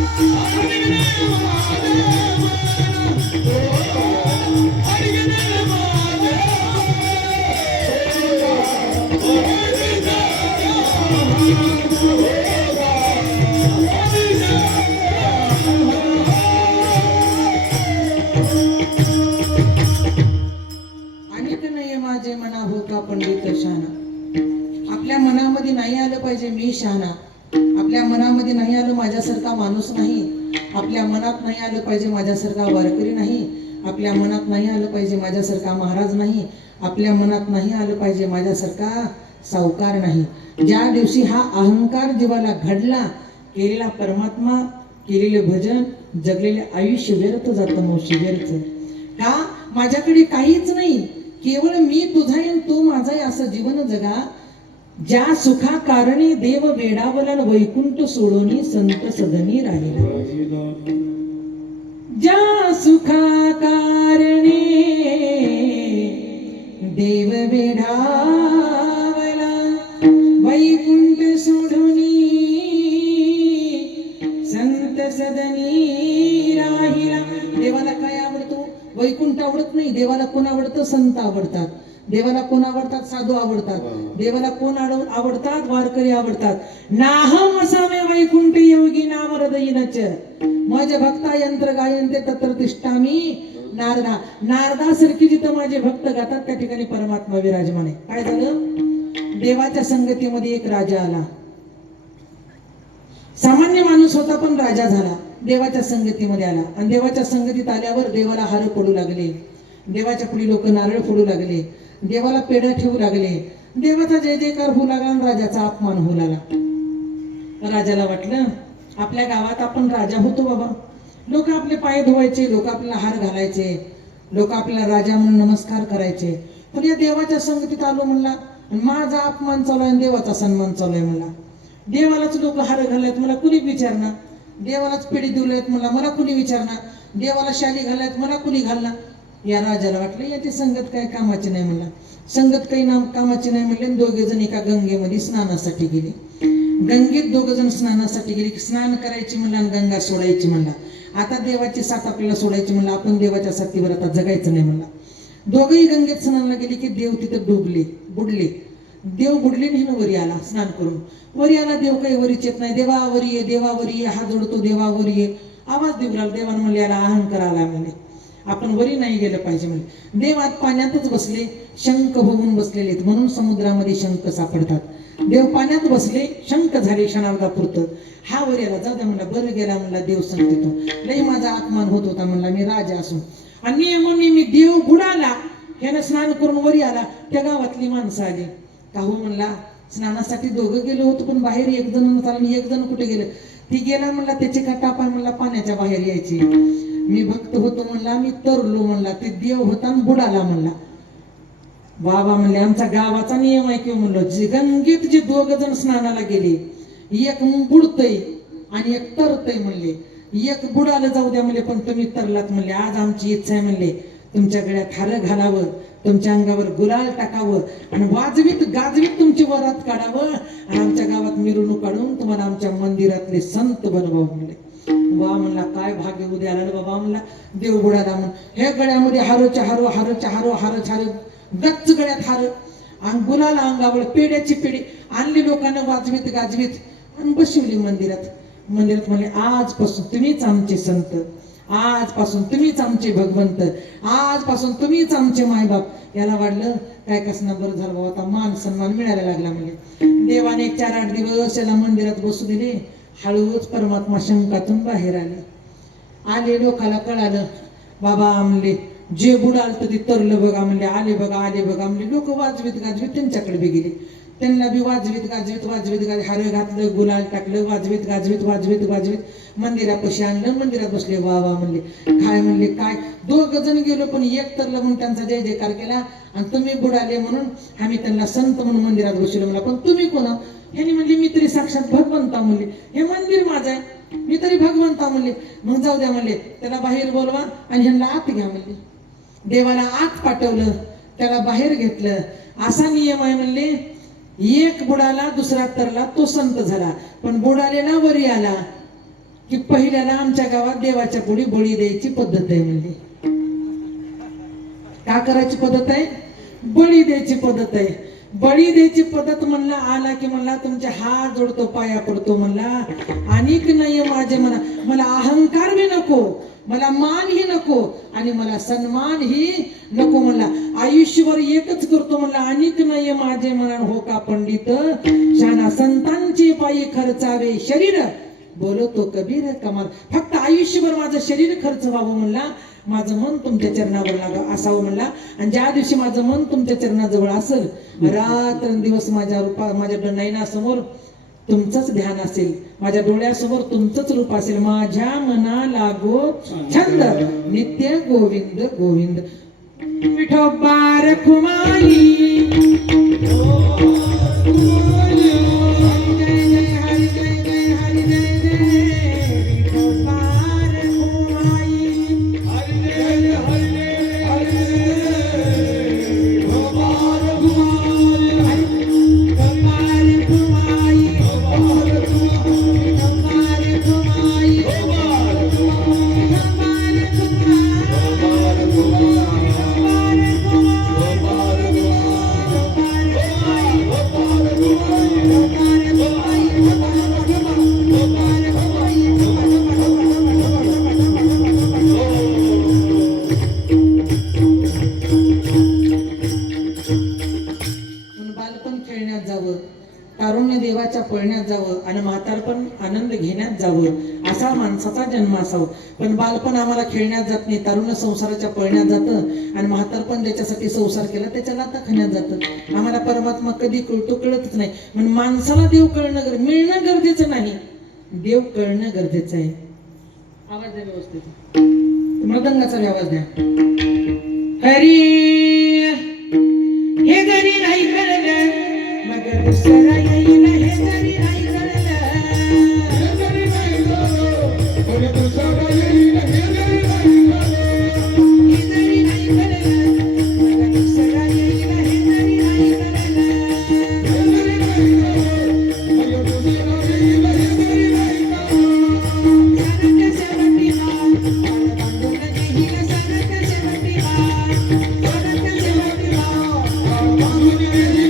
अनेक नाही माझे मना हो का पंडित शहाणा. आपल्या मनामध्ये नाही आलं पाहिजे मी शहाणा. आपल्या मनामध्ये नाही आलं माझ्यासारखा माणूस नाही. आपल्या मनात नाही आलं पाहिजे माझ्यासारखा वारकरी नाही. आपल्या मनात नाही आलं पाहिजे माझ्यासारखा महाराज नाही. आपल्या मनात नाही आलं पाहिजे माझ्यासारखा सावकार नाही. ज्या दिवशी हा अहंकार जीवाला घडला, केलेला परमात्मा, केलेले भजन, जगलेले आयुष्य व्यर्थ जातं मावशी, व्यर्थ. का? माझ्याकडे काहीच नाही, केवळ मी तुझा आहे तो माझा आहे असं जीवन जगा. ज्या सुखा कारणी देव वेडावला वैकुंठ सोडोनी संत सदनी राहिला. ज्या सुखा कारणी देव वेडावला वैकुंठ सोडोनी संत सदनी राहिला. देवाला काय आवडतो? वैकुंठ आवडत नाही. देवाला कोण आवडतं? संत आवडतात. देवाला कोण आवडतात? साधू आवडतात. देवाला कोण आवडतात? वारकरी आवडतात. नाहम असामे वैकुंठ योगी नाम हृदयीनच मज भक्ता यंत्र गायंते तत्र तिष्ठामी नारदा. नारदासारखी जिथं माझे भक्त गातात त्या ठिकाणी परमात्मा विराजमान आहे. काय झालं? देवाच्या संगतीमध्ये एक राजा आला. सामान्य माणूस होता पण राजा झाला. देवाच्या संगतीमध्ये आला आणि देवाच्या संगतीत आल्यावर देवाला हार पडू लागले. देवाच्या पुढे लोक नारळ फोडू लागले. देवाला पेढा ठेवू लागले. देवाचा जय जयकार होऊ लागला आणि राजाचा अपमान होऊ लागला. राजाला वाटलं आपल्या गावात आपण राजा होतो बाबा. लोक आपले पाय धुवायचे, लोक आपल्याला हार घालायचे, लोक आपल्याला राजा म्हणून नमस्कार करायचे. पण या देवाच्या संगतीत आलो म्हणला आणि माझा अपमान चालू आहे, देवाचा सन्मान चालू आहे म्हणला. देवालाच लोक हार घालायत, मला कुणी विचारणार? देवालाच पेढी दिलेत मला कुणी विचारणार? देवाला शाली घालायत, मला कुणी घालणार? या राजाला वाटलं याची संगत काय कामाची नाही म्हणला. संगत काही कामाची नाही म्हणले. दोघे जण एका गंगेमध्ये स्नानासाठी गेले. गंगेत दोघ जण स्नानासाठी गेले. स्नान करायची म्हणला आणि गंगा सोडायची म्हणला. आता देवाची साथ आपल्याला सोडायची म्हणला. आपण देवाच्या साथीवर आता जगायचं नाही म्हणला. दोघेही गंगेत स्नानाला गेले की देव तिथं बुडले. देव बुडले आणि वरी आला स्नान करून. वरी आला देव काही वरीच येत नाही. देवा वरी ये, देवा वरी ये, हात जोडतो देवा वरी ये. आवाज देऊ लागला. देवानं म्हणले याला अहंकार आला म्हणले, आपण वरी नाही गेलं पाहिजे म्हणले. देव आत पाण्यातच बसले, शंख होऊन बसलेले म्हणून समुद्रामध्ये शंख सापडतात. देव पाण्यात बसले, शंख झाले क्षणार्धापुरतं. हा वर याला जाऊ द्या म्हणला. बरं गेला म्हणला देव संगतीतून. लई माझा अपमान होत होता म्हणला मी राजा असून. आणि नियमोनियमी देव बुडाला. ह्यानं स्नान करून वरी आला. त्या गावातली माणसं आली. का हो म्हणला स्नानासाठी दोघं गेलो होतो पण बाहेर एक जण नव्हता. एक जण कुठे गेलं? ती गेला म्हणला. त्याचे का टापा म्हणला पाण्याच्या बाहेर यायची. मी भक्त होतो म्हणला, मी तरलो म्हणला. ते देव होता आणि बुडाला म्हणला. बाबा म्हणले आमचा गावाचा नियम आहे किंवा म्हणलो गंगेत जे दोघ जण स्नानाला गेले, एक बुडतय आणि एक तरतय म्हणले. एक बुडाला जाऊ द्या म्हणले पण तुम्ही तरलात म्हणले. आज आमची इच्छा आहे म्हणले तुमच्या गळ्यात हार घालावं, तुमच्या अंगावर गुलाल टाकावं आणि वाजवीत गाजवीत तुमची वरात काढावं आणि आमच्या गावात मिरवणूक काढून तुम्हाला आमच्या मंदिरातले संत बनवावं म्हणले. वा म्हणला काय भाग्य उद्या आलं बाबा म्हणला. देव बुडाला म्हणून हे गळ्यामध्ये हारोच्या हारो हारोच्या हारो हारच हार, गच्च गळ्यात हार आणि गुलाला अंगावर पेड्याची पेढी आणली. लोकांना वाजवीत गाजवीत आणि बसवली मंदिरात. मंदिरात म्हणले आजपासून तुम्हीच आमचे संत, आजपासून तुम्हीच आमचे भगवंत, आजपासून तुम्हीच आमचे मायबाप. याला वाटलं काय कसं बरं झालं बाबा आता मान सन्मान मिळायला लागला म्हणजे. देवाने 4-8 दिवस याला मंदिरात बसू दिले. हळूच परमात्मा शंकातून बाहेर आले. लोकाला कळालं बाबा म्हणले जे बुडाल तर ते तरलं बघा म्हणले. आले बघा म्हणले. लोक वाजवीत गाजवीत त्यांच्याकडे बी गेले. त्यांना बी वाजवीत गाजवीत हार घातलं, गुलाल टाकलं, वाजवीत गाजवीत मंदिरापाशी आणलं. मंदिरात बसले. वा म्हणले काय म्हणले काय. दोघ जण गेलो पण एक तरलं म्हणून त्यांचा जय जयकार केला आणि तुम्ही बुडाले म्हणून आम्ही त्यांना संत म्हणून मंदिरात बसलो म्हणला. पण तुम्ही कोण? ह्यांनी म्हणले मी तरी साक्षात भगवंता म्हणले. हे मंदिर माझं आहे, मी तरी भगवंता म्हणले. मग जाऊ द्या म्हणले त्याला बाहेर बोलवा आणि ह्यांना आत घ्या म्हणले. देवाला आत पाठवलं, त्याला बाहेर घेतलं. असा नियम आहे म्हणले. एक बुडाला दुसरा तरला तो संत झाला पण बुडालेला वरी आला की पहिल्याला आमच्या गावात देवाच्या पुढे बळी द्यायची पद्धत आहे म्हणली. का करायची पद्धत आहे? बळी द्यायची पद्धत आहे. बळी द्यायची पद्धत म्हणला आला की म्हणला तुमचे हात जोडतो पाया पडतो म्हणला. अनेक नाही माझे म्हणा, मला अहंकार बी नको, मला मान ही नको आणि मला सन्मान ही नको म्हणला. आयुष्यभर एकच करतो म्हणला, अनेक नाही माझे म्हणा. हो का पंडित शाना संतांची पायी खर्चावे शरीर, बोलतो कबीर कमाल. फक्त आयुष्यभर माझं शरीर खर्च व्हावं म्हणला, माझं मन तुमच्या चरणावर लागावं असावं म्हणला. आणि ज्या दिवशी माझं मन तुमच्या चरणाजवळ असेल, रात्रंदिवस माझ्या नयनासमोर तुमचंच ध्यान असेल, माझ्या डोळ्यासमोर तुमचंच रूप असेल. माझ्या मना लागो छंद नित्य गोविंद गोविंद. विठोबा रखुमाई पळण्यात जावं आणि म्हातारपण आनंद घेण्यात जावं असा माणसाचा जन्म असावा. पण बालपण आम्हाला खेळण्यात जात नाही, तारुण्य संसाराच्या पळण्यात जातं आणि म्हातारपण ज्याच्यासाठी संसार केला त्याच्या लाथा खाण्यात जातं. आम्हाला परमात्मा कधी कळतो कळतच नाही. म्हणून माणसाला देव कळणं मिळणं गरजेचं नाही, देव कळणं गरजेचं आहे. आवाज द्या व्यवस्थित, मृदंगाचा आवाज द्या. हरी हे जरी नाही कळलं मगर दुसरा येईल, हे जरी नाही कळलं, हे जरी नाही कळलं, कोणी दुसरा येईल, हे जरी नाही कळलं, हे जरी नाही कळलं मगर दुसरा येईल, हे जरी नाही कळलं, हे जरी नाही कळलं, कोणी दुसरा येईल, हे जरी नाही कळलं. सरक शेवटीला पाळ बांधून घेईल, सरक शेवटीला, सरक शेवटीला बांधून घेईल,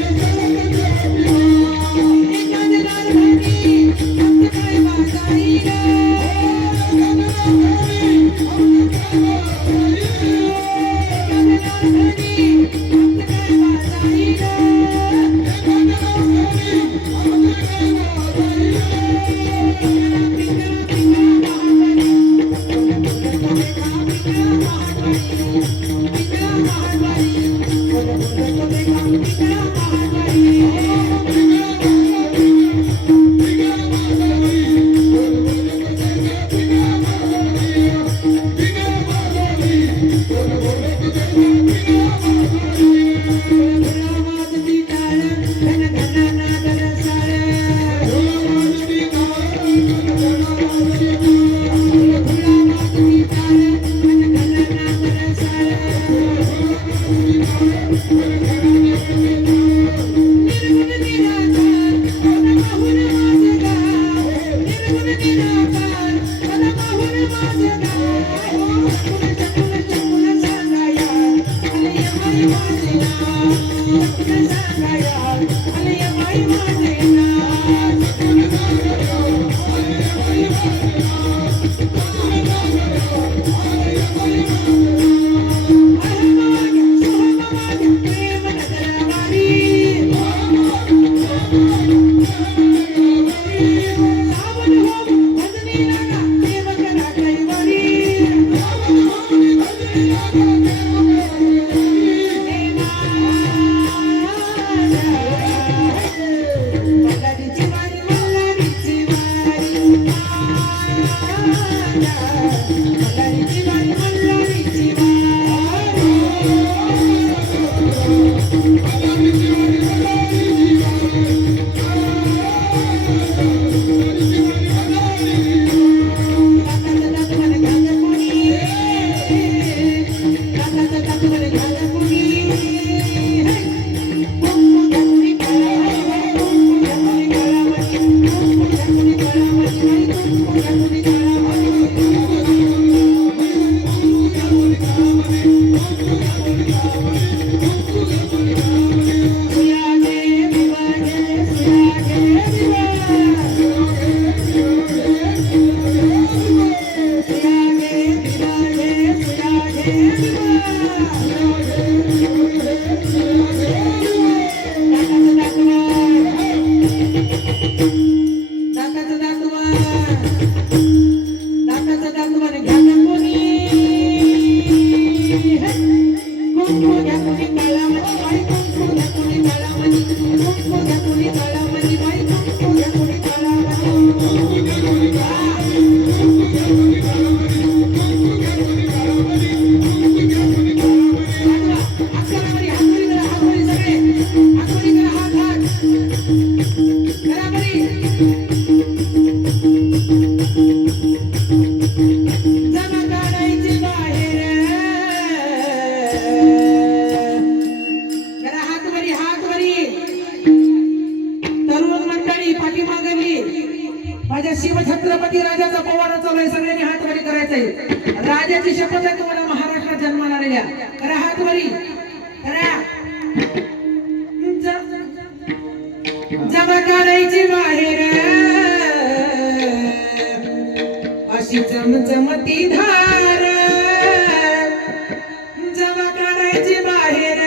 Thank you. आगमन घ्या कोणी कुंकू घ्या कोणी तळामध्ये बाई कुंकू घ्या कोणी तळामध्ये कुंकू घ्या कोणी तळामध्ये बाई कुंकू घ्या कोणी माझ्या शिवछत्रपती राजाचा पोवाडा चालू आहे. सगळ्यांनी हात वरी करायचंय. राजाची शपथ आहे तुम्हाला महाराष्ट्रात जन्माला आलेल्या. करा हात वरी करा. जमा काढायची बाहेर अशी चमचमती धार. जमा काढायची बाहेर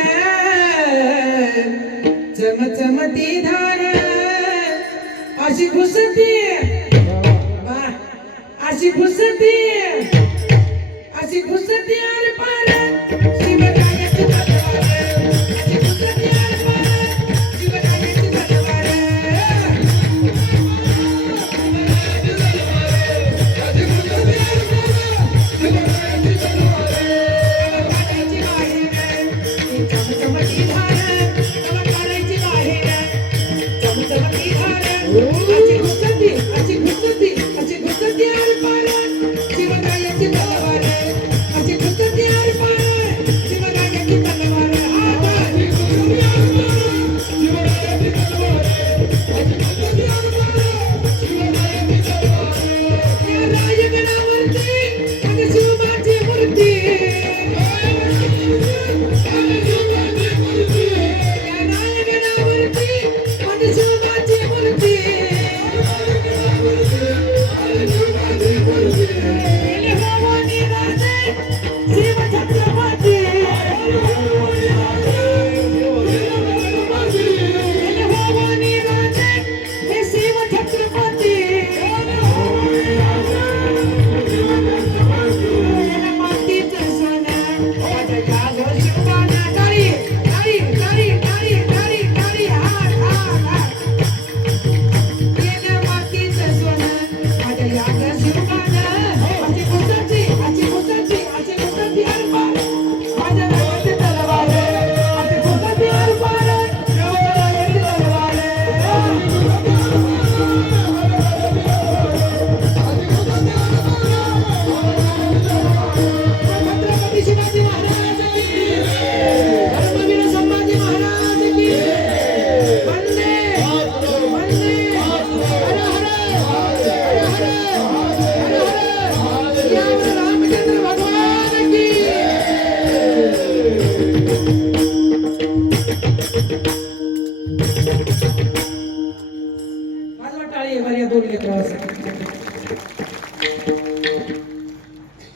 चमचमती धार अशी घुसती अशी घुसती अशी घुसती आर पार शिवरायाची तलवार. अशी घुसती आर पार शिवरायाची तलवार. अशी घुसती आर पार शिवरायाची तलवार. काढायची बाहेर चमचमती धार. जमा काढायची बाहेर चमचमती धार. अशी घुसती अशी घुसती अशी घुसती आर पार शिवरायाची तलवार. अशी घुसती आर पार शिवरायाची तलवार. अशी घुसती आर पार शिवरायाची तलवार. अशी घुसती आर पार शिवरायाची तलवार. या रायगडावरती आणि शिवबाची मूर्ती. या रायगडावरती आणि शिवबाची मूर्ती.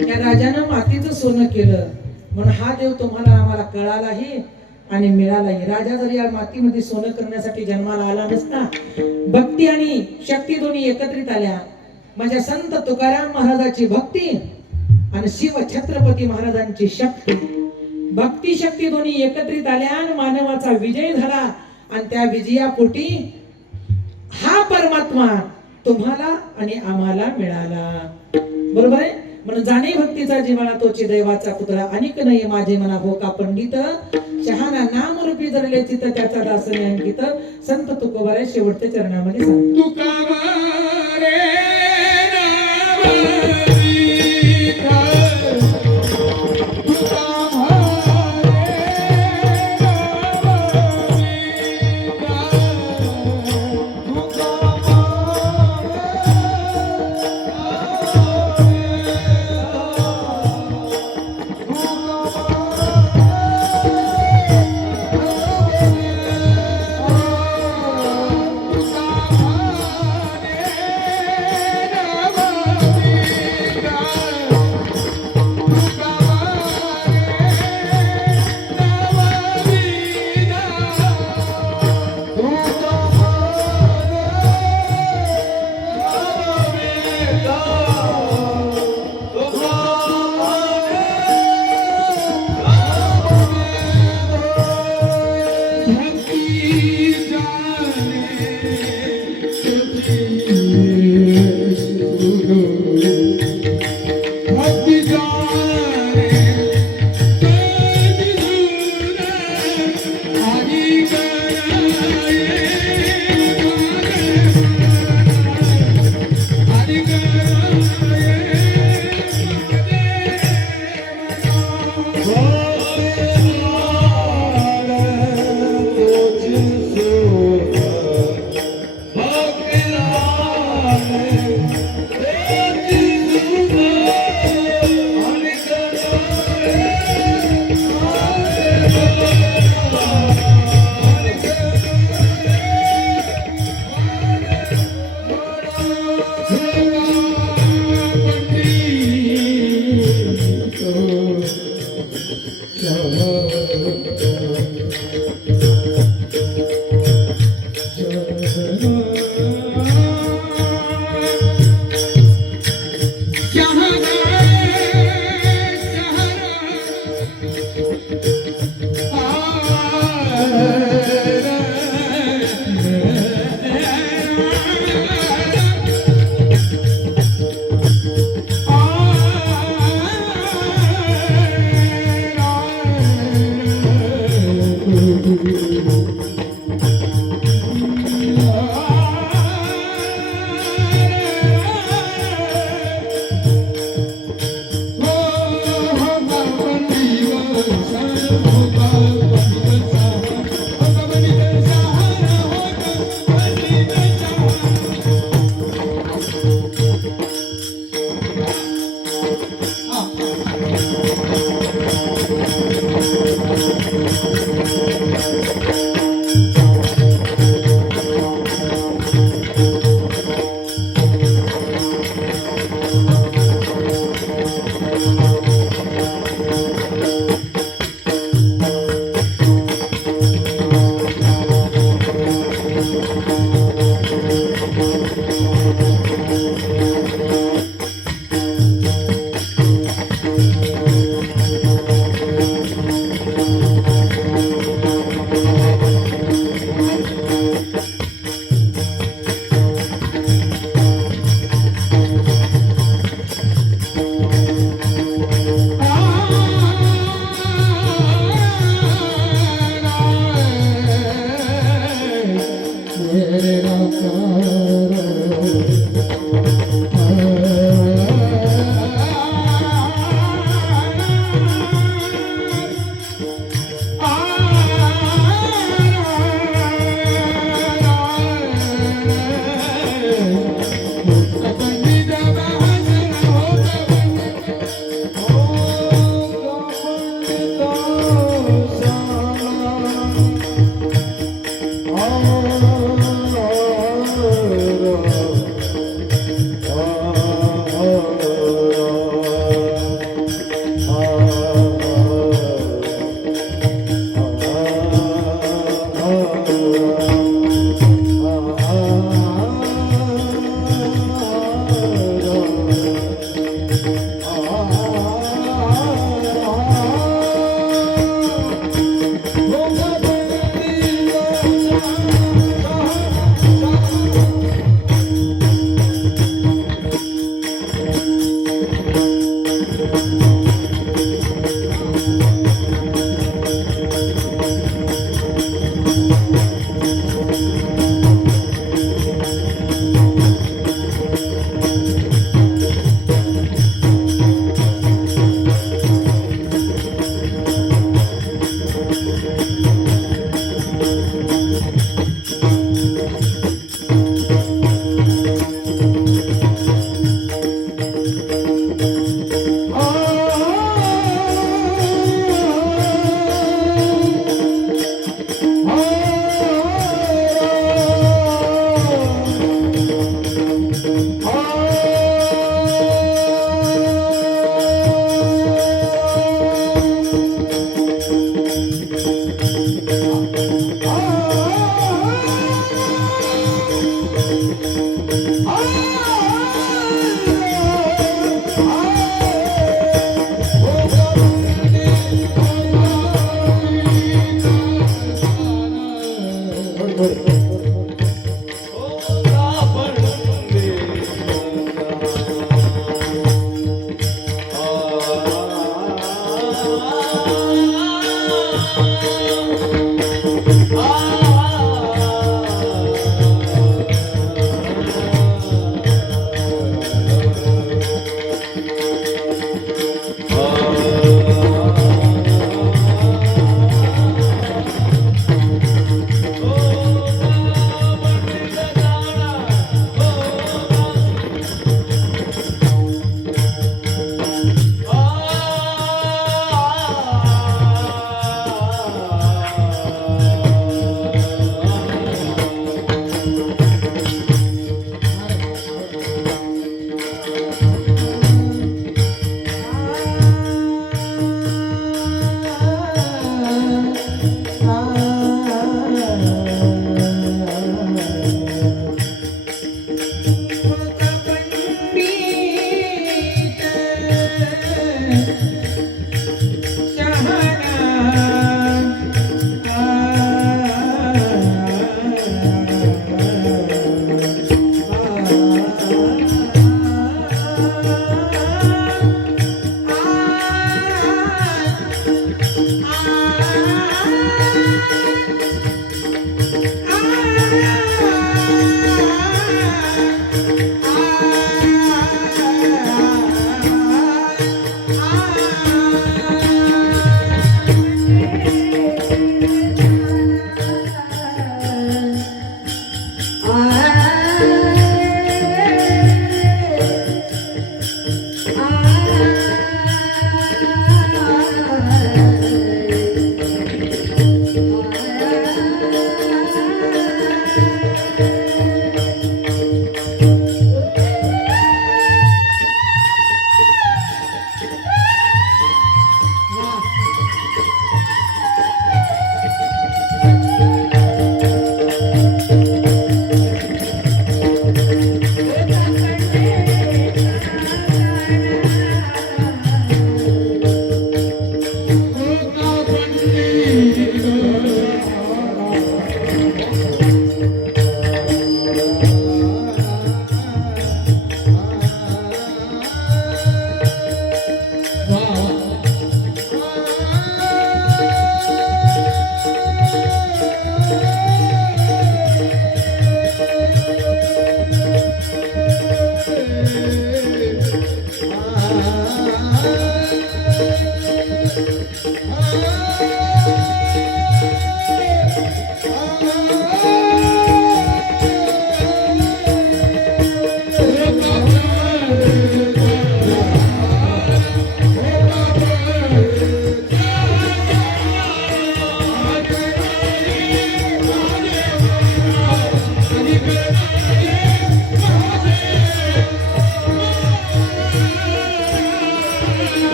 त्या राजानं मातीचं सोनं केलं म्हणून हा देव तुम्हाला आम्हाला कळालाही आणि मिळालाही. राजा जर या मातीमध्ये सोनं करण्यासाठी जन्माला आला नसता, भक्ती आणि शक्ती दोन्ही एकत्रित आल्या. माझ्या संत तुकाराम महाराजाची भक्ती आणि शिव छत्रपती महाराजांची शक्ती, भक्ती शक्ती दोन्ही एकत्रित आल्या आणि मानवाचा विजय झाला. आणि त्या विजयापोटी हा परमात्मा तुम्हाला आणि आम्हाला मिळाला. बरोबर आहे. म्हणून जाणे भक्तीचा जीवाला तोची दैवाचा पुतळा अनेक नाही माझे मना भोका पंडित. शहाणा नाम रूपी जरले चित्त त्याचा दासने अंकित. संत तुकोबारे शेवटच्या चरणामध्ये सांगतो. तुकाबारे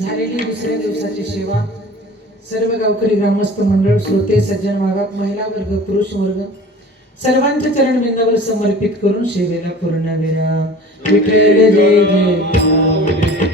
झालेली दुसऱ्या दिवसाची सेवा सर्व गावकरी ग्रामस्थ मंडळ श्रोते सज्जन मागाप महिला वर्ग पुरुष वर्ग सर्वांच्या चरण बिंदावर समर्पित करून सेवेला पूर्ण विराम. विठ्ठल जय जय.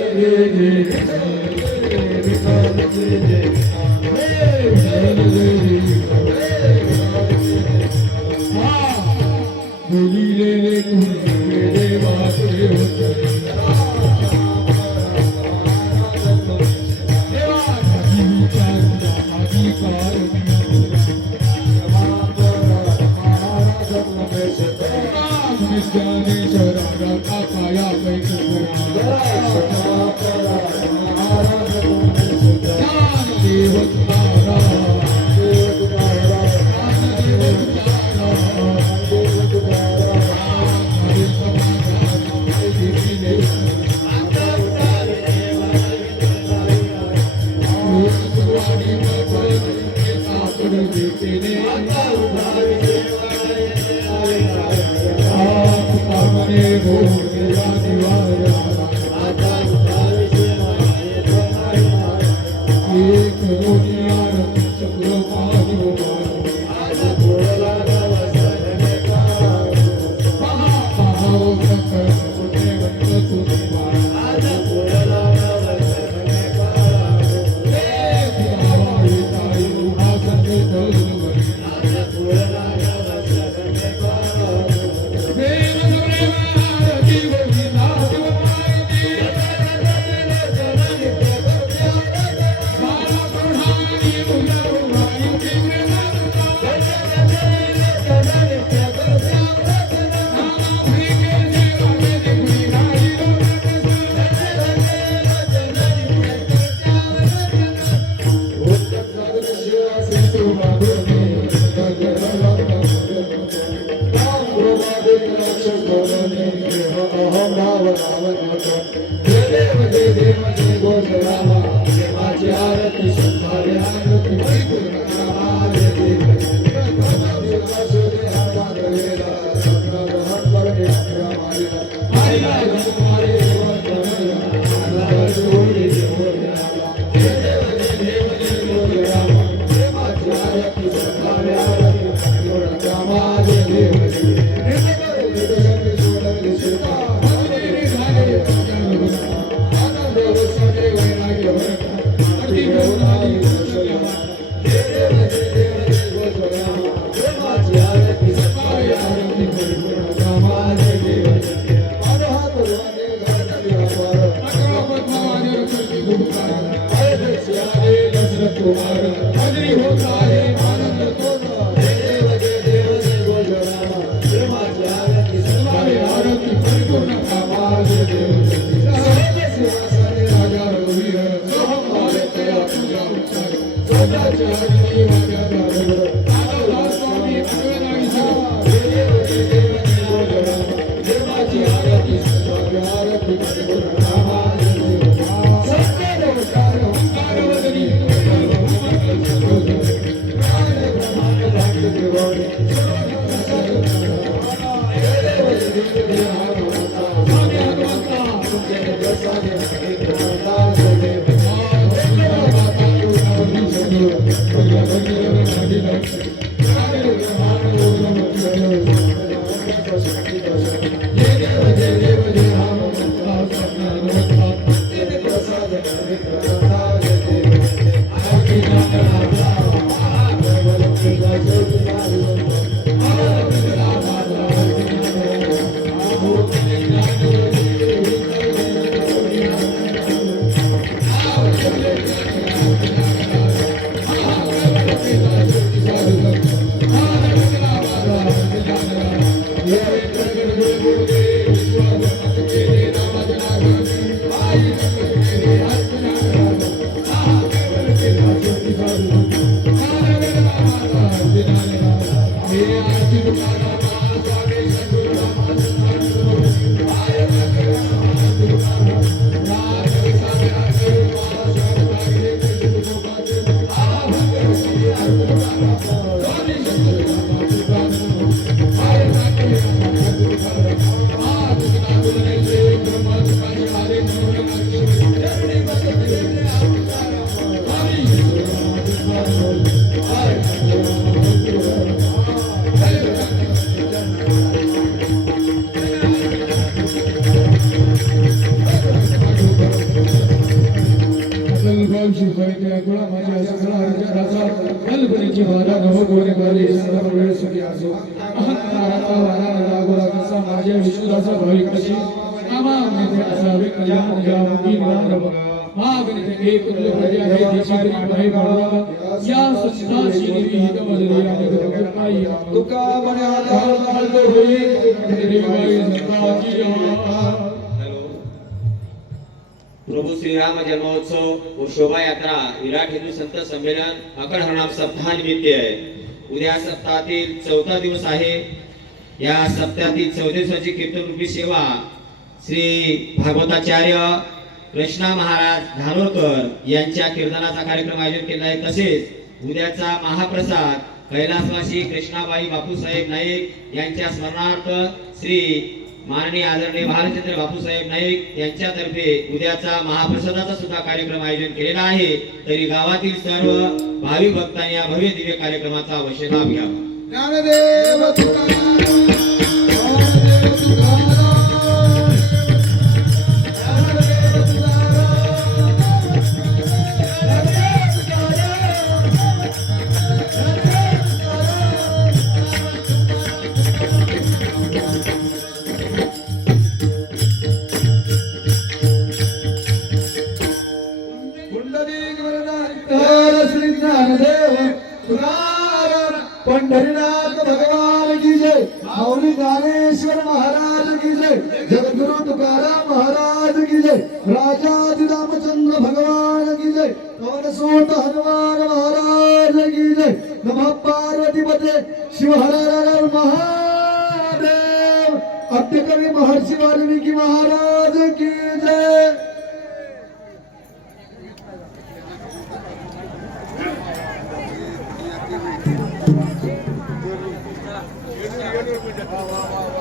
Thank you. व्याकुळा माझ्या सगळा हरिजनाचा कल्पनेची बाधा नव गोरे बाली सर्व वेळ सुखी असो अहंकाराचा वारा लागोरा कसा माझ्या विश्वाचा भाविक कशी आमाने असावे कल्याण जामुखी निवार बघा मागणित एक कुल प्रजा हे देशी तरी पाहे बाळा या संताची निविहित मजली आणि गृहपाई तुका बने आधार होई देवाई संताची प्रभू श्रीराम जन्मोत्सव व शोभा यात्रा विराट हिंदू संत संमेलन अखंड हरिनाम सप्ताह निमित्त आहे। उद्या सप्ताहातील 4था दिवस आहे। या सप्ताहातील 4 दिवसाची कीर्तन रूपी सेवा श्री भागवताचार्य कृष्णा महाराज धानोरकर यांच्या कीर्तनाचा कार्यक्रम आयोजित केला आहे। तसेच उद्याचा महाप्रसाद कैलासवासी कृष्णाबाई बापूसाहेब नाईक यांच्या स्मरणार्थ श्री माननीय आदरणीय भालचंद्र बापूसाहेब नाईक यांच्यातर्फे उद्याचा महाप्रसादाचा सुद्धा कार्यक्रम आयोजन केलेला आहे। तरी गावातील सर्व भाविक भक्तांनी या भव्य दिव्य कार्यक्रमाचा अवश्य लाभ घ्यावा। ज्ञानदेव तुकाराम ज्ञानदेव तुकाराम श्री ज्ञानदेव तुकाराम पंढरीनाथ भगवान की जय माऊली ज्ञानेश्वर महाराज की जय जगद्गुरु तुकाराम महाराज की जय राजा रामचंद्र भगवान की जय पवन सूत हनुमान महाराज की जय नमः पार्वती पते शिव हर हर महादेव अद्य कवि महर्षि वाल्मीकि महाराज की जय। वाह वाह वाह